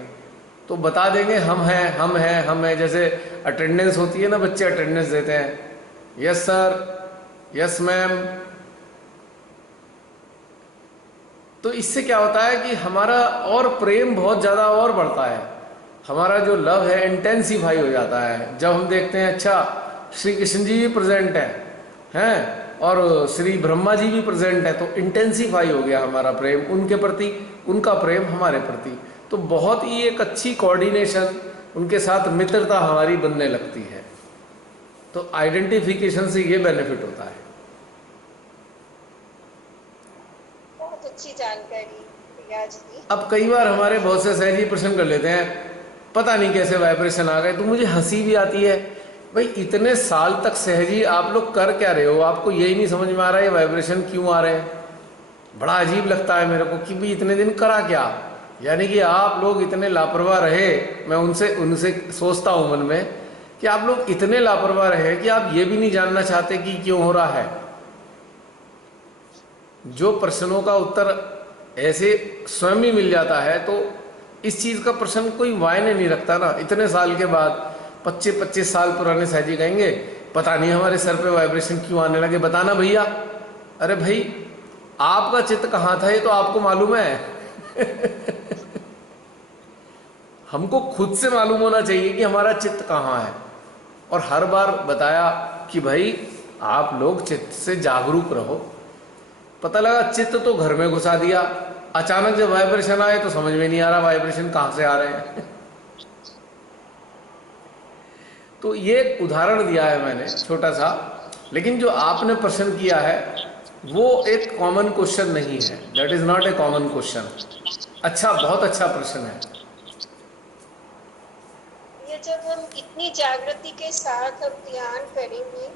तो बता देंगे हम हैं हम हैं हम हैं। जैसे अटेंडेंस होती है ना, बच्चे अटेंडेंस देते हैं, यस सर, यस मैम। तो इससे क्या होता है कि हमारा और प्रेम बहुत ज़्यादा और बढ़ता है, हमारा जो लव है इंटेंसिफाई हो जाता है। जब हम देखते हैं अच्छा श्री कृष्ण जी भी प्रेजेंट हैं और श्री ब्रह्मा जी भी प्रेजेंट है, तो इंटेंसिफाई हो गया हमारा प्रेम उनके प्रति, उनका प्रेम हमारे प्रति। तो बहुत ही एक अच्छी कोऑर्डिनेशन, उनके साथ मित्रता हमारी बनने लगती है। तो आइडेंटिफिकेशन से ये बेनिफिट होता है। बहुत अच्छी जानकारी रियाज दी। अब कई बार हमारे बहुत से सहजी प्रश्न कर लेते हैं, पता नहीं कैसे वाइब्रेशन आ गए, तो मुझे हंसी भी आती है। भाई इतने साल तक सहजी आप लोग कर क्या रहे हो, आपको यही नहीं समझ में आ रहा है ये वाइब्रेशन क्यों आ रहे हैं। बड़ा अजीब लगता है मेरे को कि भाई इतने दिन करा क्या, यानी कि आप लोग इतने लापरवाह रहे। मैं उनसे सोचता हूँ मन में कि आप लोग इतने लापरवाह रहे कि आप ये भी नहीं जानना चाहते कि क्यों हो रहा है। जो प्रश्नों का उत्तर ऐसे स्वयं ही मिल जाता है, तो इस चीज़ का प्रश्न कोई मायने नहीं रखता ना। इतने साल के बाद 25-25 साल पुराने सहजी कहेंगे पता नहीं हमारे सर पे वाइब्रेशन क्यों आने लगे, बताना भैया। अरे भाई आपका चित्त कहाँ था ये तो आपको मालूम है। हमको खुद से मालूम होना चाहिए कि हमारा चित्त कहाँ है। और हर बार बताया कि भाई आप लोग चित्त से जागरूक रहो। पता लगा चित्त तो घर में घुसा दिया, अचानक जब वाइब्रेशन आए तो समझ में नहीं आ रहा वाइब्रेशन कहाँ से आ रहे हैं। तो ये एक उदाहरण दिया है मैंने छोटा सा, लेकिन जो आपने प्रश्न किया है वो एक कॉमन क्वेश्चन नहीं है, that is not a common question. अच्छा, बहुत अच्छा प्रश्न है। ये जब हम इतनी जागृति के साथ हम ध्यान करेंगे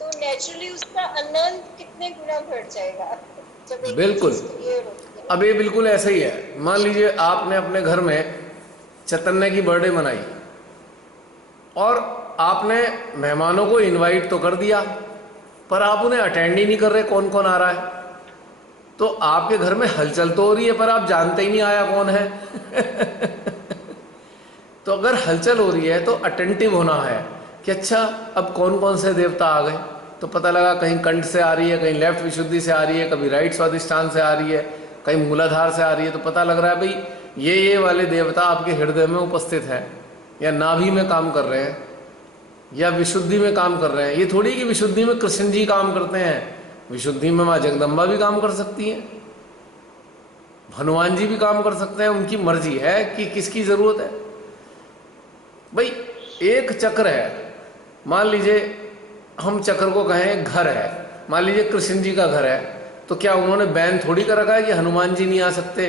तो नेचुरली उसका आनंद कितने गुना बढ़ जाएगा जब एक बिल्कुल, चीज क्लियर होती है। अब ये बिल्कुल ऐसा ही है। मान लीजिए आपने अपने घर में चैतन्य की बर्थडे मनाई और आपने मेहमानों को इनवाइट तो कर दिया, पर आप उन्हें अटेंड ही नहीं कर रहे कौन कौन आ रहा है। तो आपके घर में हलचल तो हो रही है पर आप जानते ही नहीं आया कौन है। तो अगर हलचल हो रही है तो अटेंटिव होना है कि अच्छा अब कौन कौन से देवता आ गए। तो पता लगा कहीं कंठ से आ रही है, कहीं लेफ्ट विशुद्धि से आ रही है, कभी राइट स्वादिष्ठान से आ रही है, कहीं मूलाधार से आ रही है। तो पता लग रहा है भाई ये वाले देवता आपके हृदय में उपस्थित है, या नाभि में काम कर रहे हैं, या विशुद्धि में काम कर रहे हैं। ये थोड़ी कि विशुद्धि में कृष्ण जी काम करते हैं, विशुद्धि में माँ जगदम्बा भी काम कर सकती हैं, हनुमान जी भी काम कर सकते हैं। उनकी मर्जी है कि किसकी जरूरत है। भाई एक चक्र है, मान लीजिए हम चक्र को कहें घर है, मान लीजिए कृष्ण जी का घर है, तो क्या उन्होंने बैन थोड़ी कर रखा है कि हनुमान जी नहीं आ सकते,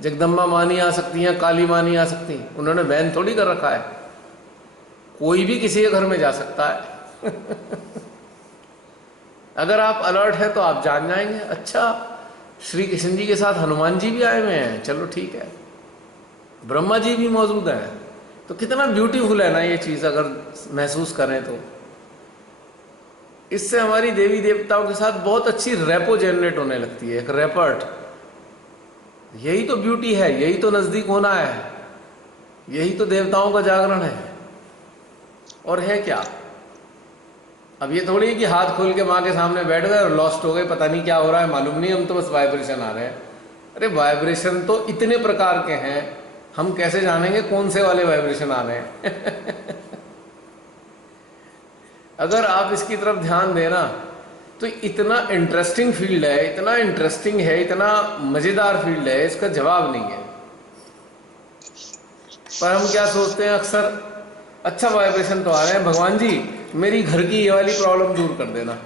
जगदम्बा माँ नहीं आ सकती हैं, काली माँ नहीं आ सकती। उन्होंने बैन थोड़ी कर रखा है, कोई भी किसी के घर में जा सकता है। अगर आप अलर्ट हैं तो आप जान जाएंगे अच्छा श्री कृष्ण जी के साथ हनुमान जी भी आए हुए हैं, चलो ठीक है, ब्रह्मा जी भी मौजूद हैं। तो कितना ब्यूटीफुल है ना ये चीज़, अगर महसूस करें तो। इससे हमारी देवी देवताओं के साथ बहुत अच्छी रेपो जनरेट होने लगती है, एक रेपर्ट। यही तो ब्यूटी है, यही तो नजदीक होना है, यही तो देवताओं का जागरण है। और है क्या? अब ये थोड़ी है कि हाथ खोल के माँ के सामने बैठ गए और लॉस्ट हो गए, पता नहीं क्या हो रहा है मालूम नहीं, हम तो बस वाइब्रेशन आ रहे हैं। अरे वाइब्रेशन तो इतने प्रकार के हैं, हम कैसे जानेंगे कौन से वाले वाइब्रेशन आ रहे हैं? अगर आप इसकी तरफ ध्यान देना तो इतना इंटरेस्टिंग फील्ड है, इतना इंटरेस्टिंग है, इतना मजेदार फील्ड है, इसका जवाब नहीं है। पर हम क्या सोचते हैं अक्सर, अच्छा वाइब्रेशन तो आ रहे हैं, भगवान जी मेरी घर की ये वाली प्रॉब्लम दूर कर देना।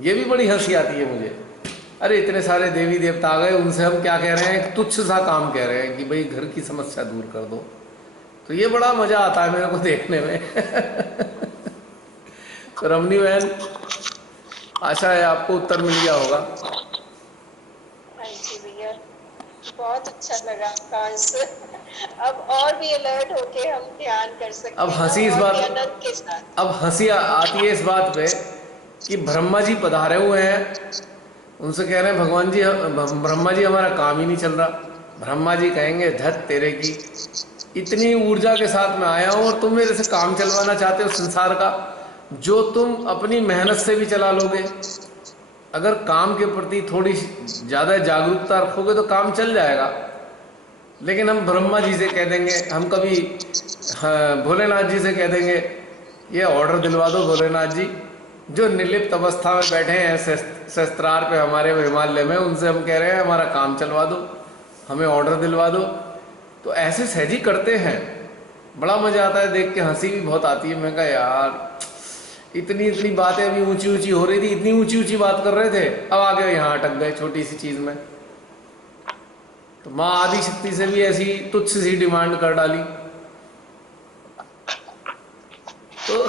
ये भी बड़ी हंसी आती है मुझे। अरे इतने सारे देवी देवता आ गए, उनसे हम क्या कह रहे हैं, एक तुच्छ सा काम कह रहे हैं कि भाई घर की समस्या दूर कर दो। तो ये बड़ा मजा आता है मेरे को देखने में। तो रमनी बहन, आशा है आपको उत्तर मिल गया होगा। हाँ जी भैया, बहुत अच्छा लगा आपका आंसर। अब और भी अलर्ट होके हम ध्यान कर सकते अब हैं हंसी इस और बात, भी आनंद के साथ। अब हंसी आती है इस बात पे कि ब्रह्मा जी पधारे हुए हैं, उनसे कह रहे हैं भगवान जी, ब्रह्मा जी हमारा काम ही नहीं चल रहा। ब्रह्मा जी कहेंगे धत तेरे की, इतनी ऊर्जा के साथ मैं आया हूं और तुम मेरे से काम चलवाना चाहते हो संसार का, जो तुम अपनी मेहनत से भी चला लोगे। अगर काम के प्रति थोड़ी ज़्यादा जागरूकता रखोगे तो काम चल जाएगा। लेकिन हम ब्रह्मा जी से कह देंगे, हम कभी हाँ, भोलेनाथ जी से कह देंगे ये ऑर्डर दिलवा दो भोलेनाथ जी, जो निर्लिप्त अवस्था में बैठे हैं शस्त्रार पे हमारे हिमालय में, उनसे हम कह रहे हैं हमारा काम चलवा दो, हमें ऑर्डर दिलवा दो। तो ऐसे सहजी करते हैं, बड़ा मजा आता है देख के, हंसी भी बहुत आती है। मैं कहा यार इतनी इतनी बातें अभी ऊंची ऊंची हो रही थी, इतनी ऊंची ऊंची बात कर रहे थे, अब आगे यहाँ अटक गए छोटी सी चीज में। तो माँ आदि शक्ति से भी ऐसी तुच्छ सी डिमांड कर डाली। तो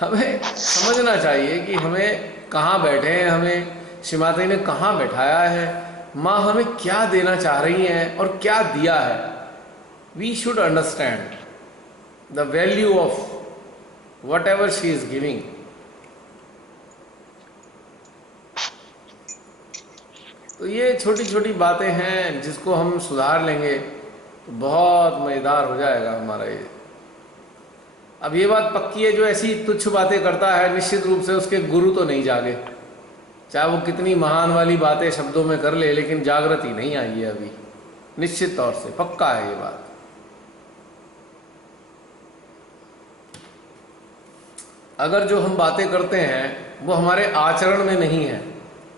हमें समझना चाहिए कि हमें कहाँ बैठे हैं, हमें श्री माता जी ने कहाँ बैठाया है, माँ हमें क्या देना चाह रही हैं और क्या दिया है। We should understand the value of whatever she is giving. तो ये छोटी छोटी बातें हैं, जिसको हम सुधार लेंगे तो बहुत मज़ेदार हो जाएगा हमारा ये। अब ये बात पक्की है, जो ऐसी तुच्छ बातें करता है निश्चित रूप से उसके गुरु तो नहीं जागे, चाहे वो कितनी महान वाली बातें शब्दों में कर ले, लेकिन जागृति नहीं आई है अभी, निश्चित तौर से पक्का है ये बात। अगर जो हम बातें करते हैं वो हमारे आचरण में नहीं है,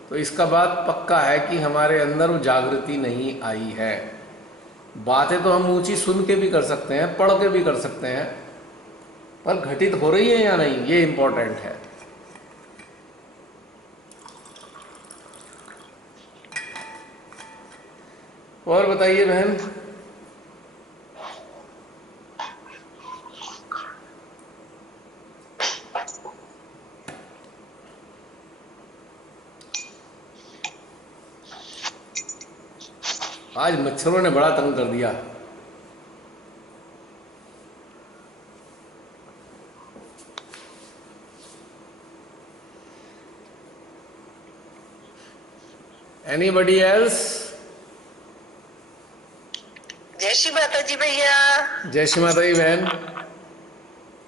तो इसका बात पक्का है कि हमारे अंदर वो जागृति नहीं आई है। बातें तो हम ऊंची सुन के भी कर सकते हैं, पढ़ के भी कर सकते हैं, पर घटित हो रही है या नहीं, ये इंपॉर्टेंट है। और बताइए बहन। आज मच्छरों ने बड़ा तंग कर दिया। Anybody else? जय श्री माता जी भैया। जय श्री माता जी बहन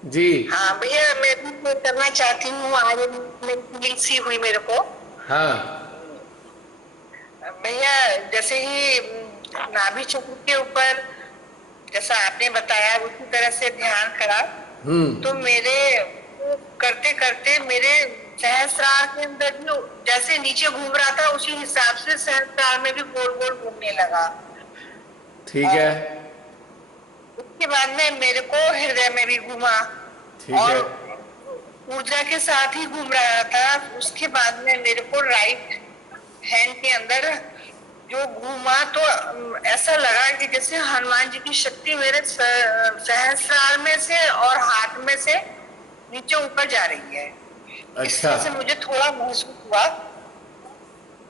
जी। हाँ भैया, मैं भी करना चाहती हूँ, आज मेरी सी हुई मेरे को। हाँ भैया, जैसे ही नाभि चक्र के ऊपर जैसा आपने बताया उसी तरह से ध्यान करा, तो मेरे करते करते मेरे सहस्त्रार के अंदर भी जैसे नीचे घूम रहा था, उसी हिसाब से सहस्त्रार में भी गोल गोल घूमने लगा। ठीक है। उसके बाद में मेरे को हृदय में भी घूमा, ठीक और है। ऊर्जा के साथ ही घूम रहा था। उसके बाद में मेरे को राइट हैंड के अंदर जो घूमा, तो ऐसा लगा कि जैसे हनुमान जी की शक्ति मेरे सहस्त्रार में से और हाथ में से नीचे ऊपर जा रही है। अच्छा। इससे मुझे थोड़ा महसूस हुआ।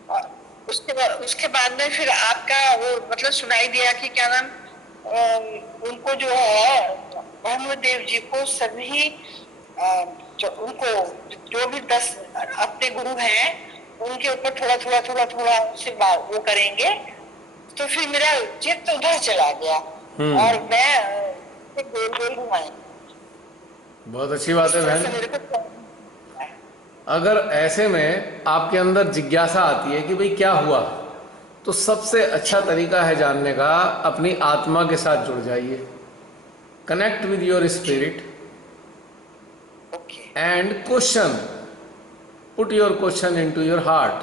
और उसके बाद में फिर आपका वो मतलब सुनाई दिया कि क्या नाम, उनको जो है ब्रह्मदेव जी को सभी जो उनको जो भी 10 अपने गुरु हैं उनके ऊपर थोड़ा से वो करेंगे, तो फिर मेरा चित्त उधर चला गया और मैं गोल गोल घुमाई। बहुत अच्छी बात है बहन। मेरे को अगर ऐसे में आपके अंदर जिज्ञासा आती है कि भाई क्या हुआ, तो सबसे अच्छा तरीका है जानने का, अपनी आत्मा के साथ जुड़ जाइए, connect with your spirit and question, put your question into your heart,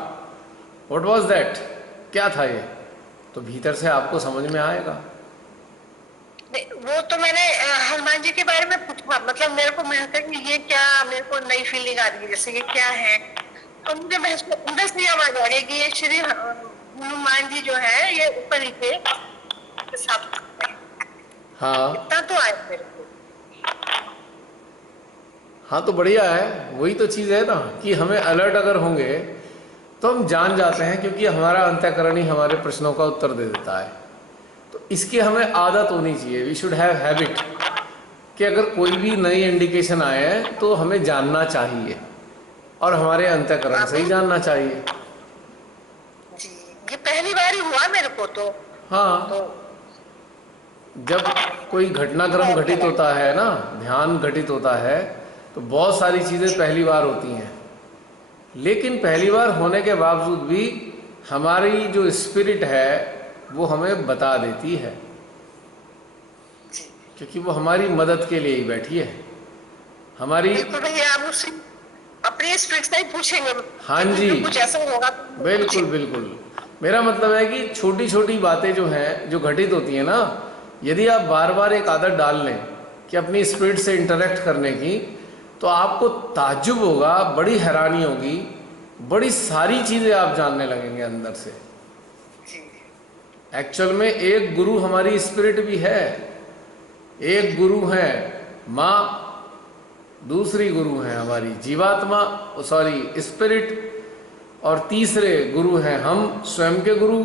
what was that, क्या था ये, तो भीतर से आपको समझ में आएगा। वो तो मैंने हनुमान जी के बारे में पूछा, मतलब मेरे को महसूस कि ये क्या, मेरे को नई फीलिंग आ रही है जैसे ये क्या है, तो मुझे अंदर से आवाज आ रही है कि ये श्री हनुमान जी जो है ये ऊपर नीचे सब। हाँ इतना तो आया मेरे को। हाँ तो बढ़िया है, वही तो चीज़ है ना कि हमें अलर्ट अगर होंगे तो हम जान जाते हैं, क्योंकि हमारा अंतःकरण ही हमारे प्रश्नों का उत्तर दे देता है। तो इसकी हमें आदत होनी चाहिए, वी शुड हैव हैबिट, कि अगर कोई भी नई इंडिकेशन आए तो हमें जानना चाहिए और हमारे अंतःकरण से ही जानना चाहिए। जी, ये पहली बार ही हुआ मेरे को तो। हाँ तो जब कोई घटनाक्रम घटित होता है ना, ध्यान घटित होता है, तो बहुत सारी चीज़ें पहली बार होती हैं, लेकिन पहली बार होने के बावजूद भी हमारी जो स्पिरिट है वो हमें बता देती है, क्योंकि वो हमारी मदद के लिए ही बैठी है। हमारी बिल्कुल भैया, आप उससे अपनी स्पिरिट से ही पूछेंगे। हाँ जी, कुछ ऐसा होगा तो बिल्कुल बिल्कुल। मेरा मतलब है कि छोटी छोटी बातें जो हैं, जो घटित होती हैं ना, यदि आप बार बार एक आदत डाल लें कि अपनी स्पिरिट से इंटरेक्ट करने की, तो आपको ताज्जुब होगा, बड़ी हैरानी होगी, बड़ी सारी चीज़ें आप जानने लगेंगे अंदर से। एक्चुअल में एक गुरु हमारी स्पिरिट भी है, एक गुरु है माँ, दूसरी गुरु है हमारी जीवात्मा, सॉरी स्पिरिट, और तीसरे गुरु हैं हम स्वयं के गुरु,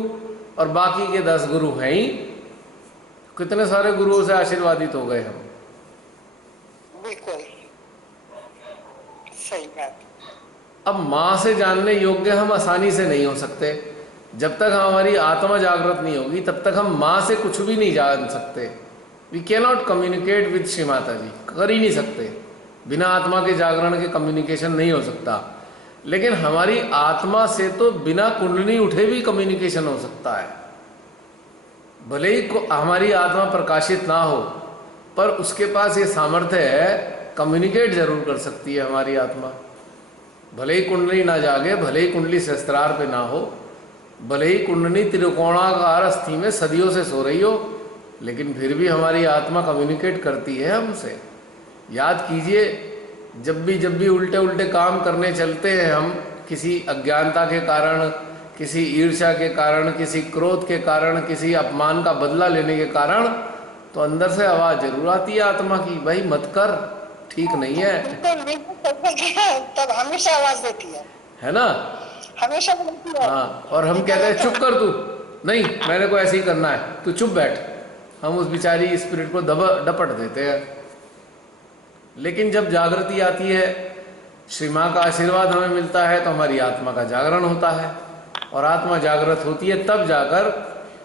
और बाकी के 10 गुरु हैं ही। कितने सारे गुरुओं से आशीर्वादित हो गए हम। बिल्कुल सही बात। अब माँ से जानने योग्य हम आसानी से नहीं हो सकते। जब तक हमारी आत्मा जागृत नहीं होगी तब तक हम माँ से कुछ भी नहीं जान सकते। We can not communicate with Shri Mata ji, कर ही नहीं सकते। बिना आत्मा के जागरण के कम्युनिकेशन नहीं हो सकता। लेकिन हमारी आत्मा से तो बिना कुंडली उठे भी कम्युनिकेशन हो सकता है। भले ही हमारी आत्मा प्रकाशित ना हो, पर उसके पास ये सामर्थ्य है, कम्युनिकेट जरूर कर सकती है हमारी आत्मा। भले ही कुंडली ना जागे, भले ही कुंडली सहस्त्रार पे ना हो, भले ही कुंडली त्रिकोणाकार अस्थि में सदियों से सो रही हो, लेकिन फिर भी हमारी आत्मा कम्युनिकेट करती है हमसे। याद कीजिए, जब भी उल्टे उल्टे काम करने चलते हैं हम, किसी अज्ञानता के कारण, किसी ईर्ष्या के कारण, किसी क्रोध के कारण, किसी अपमान का बदला लेने के कारण, तो अंदर से आवाज़ जरूर आती है आत्मा की, भाई मत कर, ठीक नहीं है। तब हमेशा आवाज देती है ना, हमेशा बोलती है। हाँ, और हम कहते हैं चुप कर, तू नहीं, मेरे को ऐसे ही करना है, तू चुप बैठ। हम उस बिचारी स्पिरिट को डपट देते हैं। लेकिन जब जागृति आती है, श्री माँ का आशीर्वाद हमें मिलता है, तो हमारी आत्मा का जागरण होता है, और आत्मा जागृत होती है तब जाकर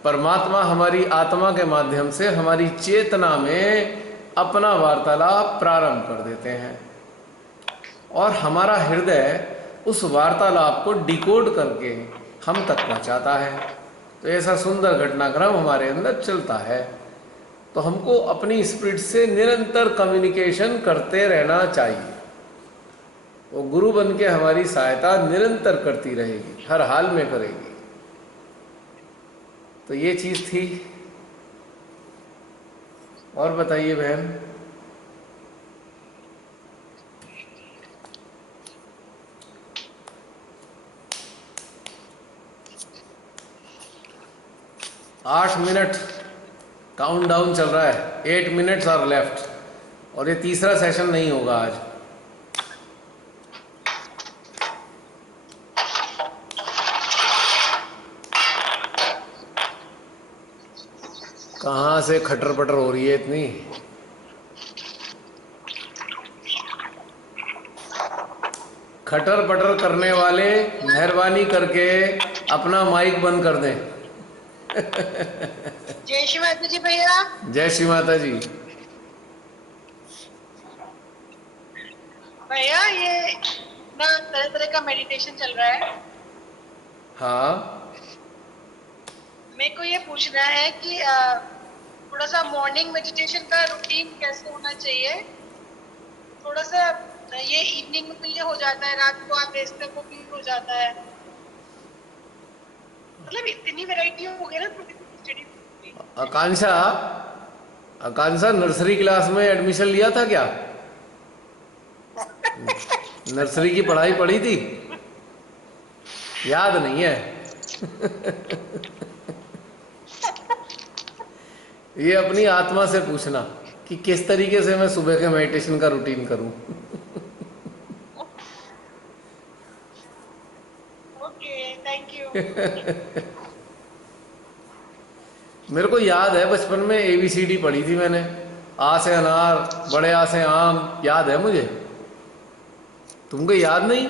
परमात्मा हमारी आत्मा के माध्यम से हमारी चेतना में अपना वार्तालाप प्रारंभ कर देते हैं, और हमारा हृदय उस वार्तालाप को डिकोड करके हम तक पहुंचाता है। तो ऐसा सुंदर घटनाक्रम हमारे अंदर चलता है। तो हमको अपनी स्पिरिट से निरंतर कम्युनिकेशन करते रहना चाहिए। वो गुरु बन के हमारी सहायता निरंतर करती रहेगी, हर हाल में करेगी। तो ये चीज़ थी। और बताइए बहन। आठ मिनट काउंट डाउन चल रहा है, 8 मिनट्स आर लेफ्ट, और ये तीसरा सेशन नहीं होगा आज। कहाँ से खटर पटर हो रही है इतनी। खटर पटर करने वाले मेहरबानी करके अपना माइक बंद कर दें। जय श्री माता जी भैया। जय श्री माता जी। भैया ये ना तरह तरह का मेडिटेशन चल रहा है। हाँ, मेरे को ये पूछना है कि थोड़ा सा मॉर्निंग मेडिटेशन का रूटीन कैसे होना चाहिए। थोड़ा सा ये इवनिंग में भी ये हो जाता है, रात को आप बेचते वो भी हो जाता है। मतलब इतनी वैरायटी हो गई ना स्टडी। आकांक्षा, आकांक्षा नर्सरी क्लास में एडमिशन लिया था क्या? नर्सरी की पढ़ाई पढ़ी थी? याद नहीं है? ये अपनी आत्मा से पूछना कि किस तरीके से मैं सुबह के मेडिटेशन का रूटीन करूं। Okay, thank you. मेरे को याद है बचपन में ABCD पढ़ी थी मैंने। आ से अनार, बड़े आ से आम, याद है मुझे। तुमको याद नहीं?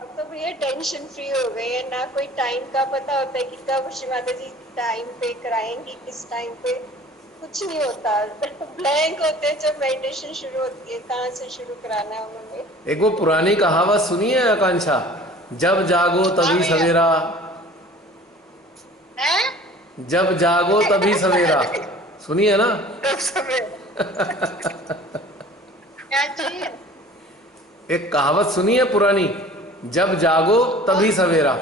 अब तो भैया टेंशन फ्री हो गई है ना, कोई टाइम का पता होता है कि कब श्री माता जी टाइम पे कराएंगी, किस टाइम पे, कुछ नहीं होता। ब्लैंक होते हैं जब मेडिटेशन शुरू होती है, कहाँ से शुरू कराना है उन्होंने। एक वो पुरानी कहावत सुनी है आकांक्षा, जब जागो तभी सवेरा। जब जागो तभी सवेरा, सुनी है ना? क्या चाहिए? एक कहावत सुनी है पुरानी, जब जागो तभी सवेरा।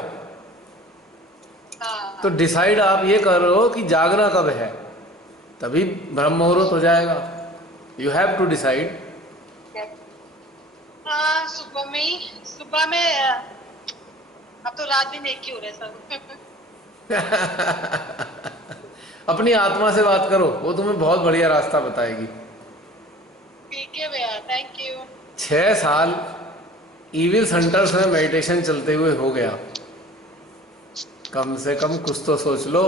तो डिसाइड आप ये करो कि जागना कब है, तभी ब्रह्म मुहूर्त हो जाएगा। You have to decide. हाँ, सुबह में अब तो रात दिन एक ही हो रहे सब। अपनी आत्मा से बात करो, वो तुम्हें बहुत बढ़िया रास्ता बताएगी। ठीक है भैया, थैंक यू। 6 साल ईविल सेंटर्स में मेडिटेशन चलते हुए हो गया, कम से कम कुछ तो सोच लो।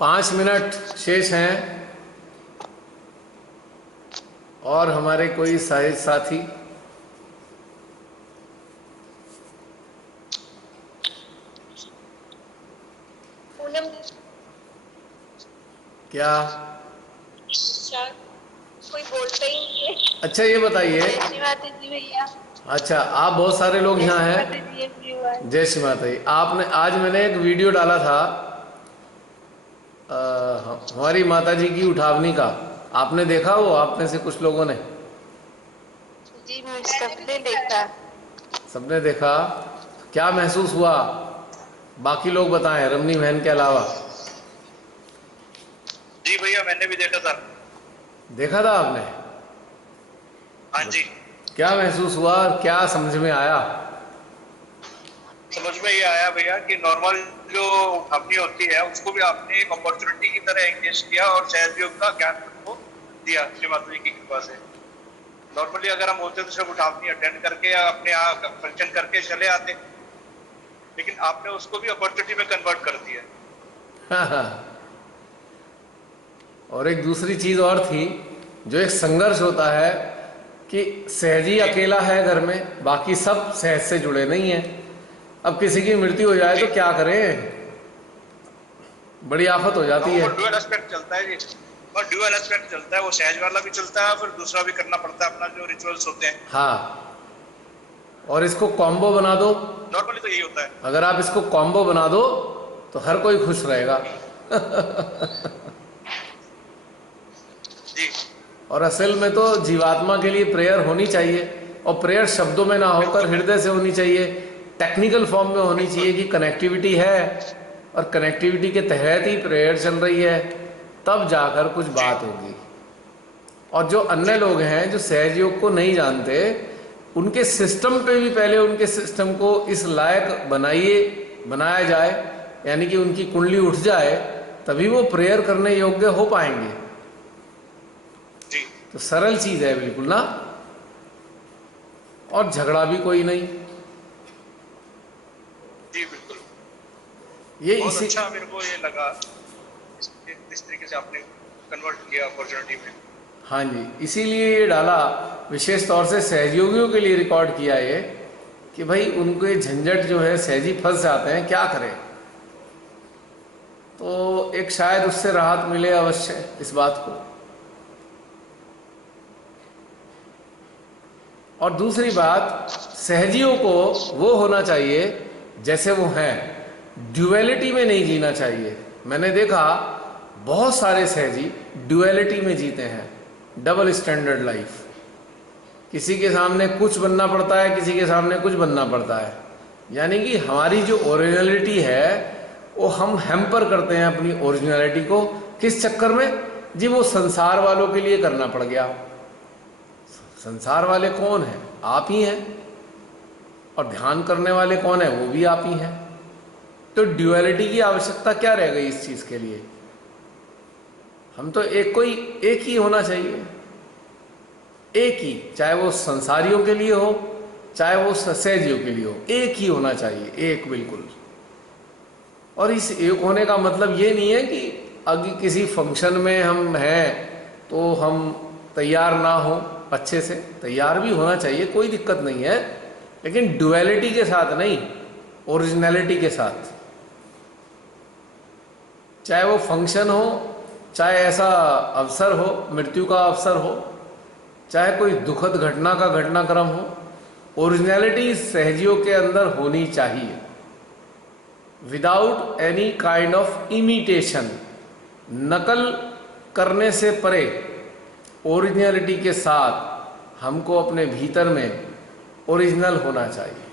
5 मिनट शेष हैं और हमारे कोई साथी। पूनम क्या? अच्छा, कोई बोलता ही नहीं है। अच्छा ये बताइए, श्री माता जी भैया। अच्छा आप बहुत सारे लोग यहाँ हैं। जय श्री माता जी। आपने आज मैंने एक वीडियो डाला था हमारी माता जी की उठावनी का, आपने देखा? वो आप में से कुछ लोगों ने? जी सबने देखा। सबने देखा। क्या महसूस हुआ? बाकी लोग बताएं, रमनी बहन के अलावा। जी भैया मैंने भी देखा था। देखा था आपने? हाँ जी। क्या महसूस हुआ और क्या समझ में आया? समझ में ये आया भैया कि नॉर्मल जो उठावनी होती है उसको भी आपने एक अपॉर्चुनिटी की तरह एंगेज किया और सहज योग का ज्ञान को दिया श्री माता जी की कृपा से। नॉर्मली अगर हम होते तो सिर्फ उठावनी अटेंड करके या अपने यहाँ फंक्शन करके चले आते, लेकिन आपने उसको भी अपॉर्चुनिटी में कन्वर्ट कर दिया। और एक दूसरी चीज और थी, जो एक संघर्ष होता है कि सहजी अकेला है घर में, बाकी सब सहज से जुड़े नहीं है। अब किसी की मृत्यु हो जाए तो क्या करें, बड़ी आफत हो जाती है। ड्यूअल एस्पेक्ट चलता है जी, और ड्यूअल एस्पेक्ट चलता है, वो सहज वाला भी चलता है, फिर दूसरा भी करना पड़ता है अपना जो रिचुअल्स होते हैं। हाँ, और इसको कॉम्बो बना दो। नॉर्मली तो यही होता है। अगर आप इसको कॉम्बो बना दो तो हर कोई खुश रहेगा। जी। और असल में तो जीवात्मा के लिए प्रेयर होनी चाहिए, और प्रेयर शब्दों में ना होकर हृदय से होनी चाहिए, टेक्निकल फॉर्म में होनी चाहिए कि कनेक्टिविटी है और कनेक्टिविटी के तहत ही प्रेयर चल रही है, तब जाकर कुछ बात होगी। और जो अन्य लोग हैं जो सहज योग को नहीं जानते, उनके सिस्टम पे भी पहले उनके सिस्टम को इस लायक बनाया जाए, यानी कि उनकी कुंडली उठ जाए, तभी वो प्रेयर करने योग्य हो पाएंगे। जी। तो सरल चीज है बिल्कुल ना। और झगड़ा भी कोई नहीं। जी बिल्कुल, ये बहुत इसी अच्छा मेरे को ये लगा इस तरीके से आपने कन्वर्ट किया अपॉर्चुनिटी में। हाँ जी, इसीलिए ये डाला, विशेष तौर से सहयोगियों के लिए रिकॉर्ड किया ये, कि भाई उनके झंझट जो है सहजी फंस जाते हैं, क्या करें। तो एक शायद उससे राहत मिले अवश्य इस बात को। और दूसरी बात, सहजियों को वो होना चाहिए जैसे वो हैं, ड्यूअलिटी में नहीं जीना चाहिए। मैंने देखा बहुत सारे सहजी ड्यूअलिटी में जीते हैं, डबल स्टैंडर्ड लाइफ। किसी के सामने कुछ बनना पड़ता है, किसी के सामने कुछ बनना पड़ता है। यानी कि हमारी जो ओरिजिनलिटी है वो हम हैम्पर करते हैं अपनी ओरिजिनलिटी को। किस चक्कर में जी? वो संसार वालों के लिए करना पड़ गया। संसार वाले कौन हैं? आप ही हैं। और ध्यान करने वाले कौन है? वो भी आप ही हैं। तो ड्यूअलिटी की आवश्यकता क्या रह गई इस चीज के लिए? हम तो एक ही होना चाहिए, एक ही, चाहे वो संसारियों के लिए हो चाहे वो सहजियों के लिए हो, एक ही होना चाहिए, एक बिल्कुल। और इस एक होने का मतलब ये नहीं है कि अगर किसी फंक्शन में हम हैं तो हम तैयार ना हो, अच्छे से तैयार भी होना चाहिए, कोई दिक्कत नहीं है, लेकिन ड्युअलिटी के साथ नहीं, ओरिजिनलिटी के साथ। चाहे वो फंक्शन हो, चाहे ऐसा अवसर हो, मृत्यु का अवसर हो, चाहे कोई दुखद घटना का घटनाक्रम हो, ओरिजिनलिटी सहजियों के अंदर होनी चाहिए, without any kind of imitation. नकल करने से परे ओरिजिनलिटी के साथ हमको अपने भीतर में ओरिजिनल होना चाहिए।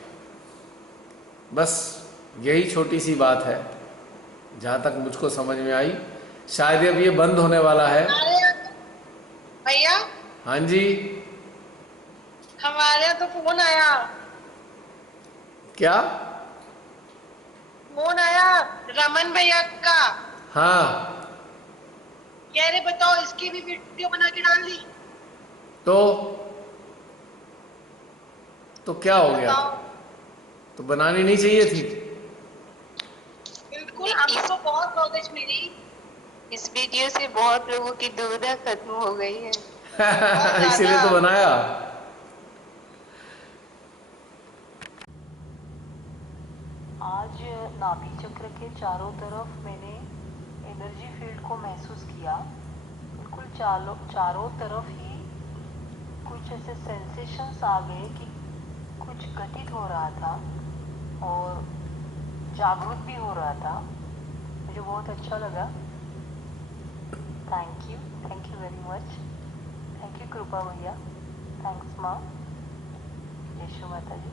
बस यही छोटी सी बात है जहाँ तक मुझको समझ में आई। शायद अब ये बंद होने वाला है। भैया, हाँ जी, हमारे यहाँ तो फोन आया। क्या फोन आया? रमन भैया का। हाँ, कह रहे बताओ इसकी भी वीडियो बना के डाल दी। तो क्या हो गया? तो बनानी नहीं चाहिए थी? बिल्कुल, आपको बहुत नॉलेज मिली। इस वीडियो से बहुत लोगों की दुविधा खत्म हो गई है। इसीलिए तो बनाया। आज नाभि चक्र के चारों तरफ मैंने एनर्जी फील्ड को महसूस किया। बिल्कुल चारों तरफ ही कुछ ऐसे सेंसेशंस आ गए कि कुछ घटित हो रहा था और जागरूक भी हो रहा था। मुझे बहुत अच्छा लगा। Thank you very much. Thank you कृपा भैया। थैंक्स माँ। जय श्री माता जी।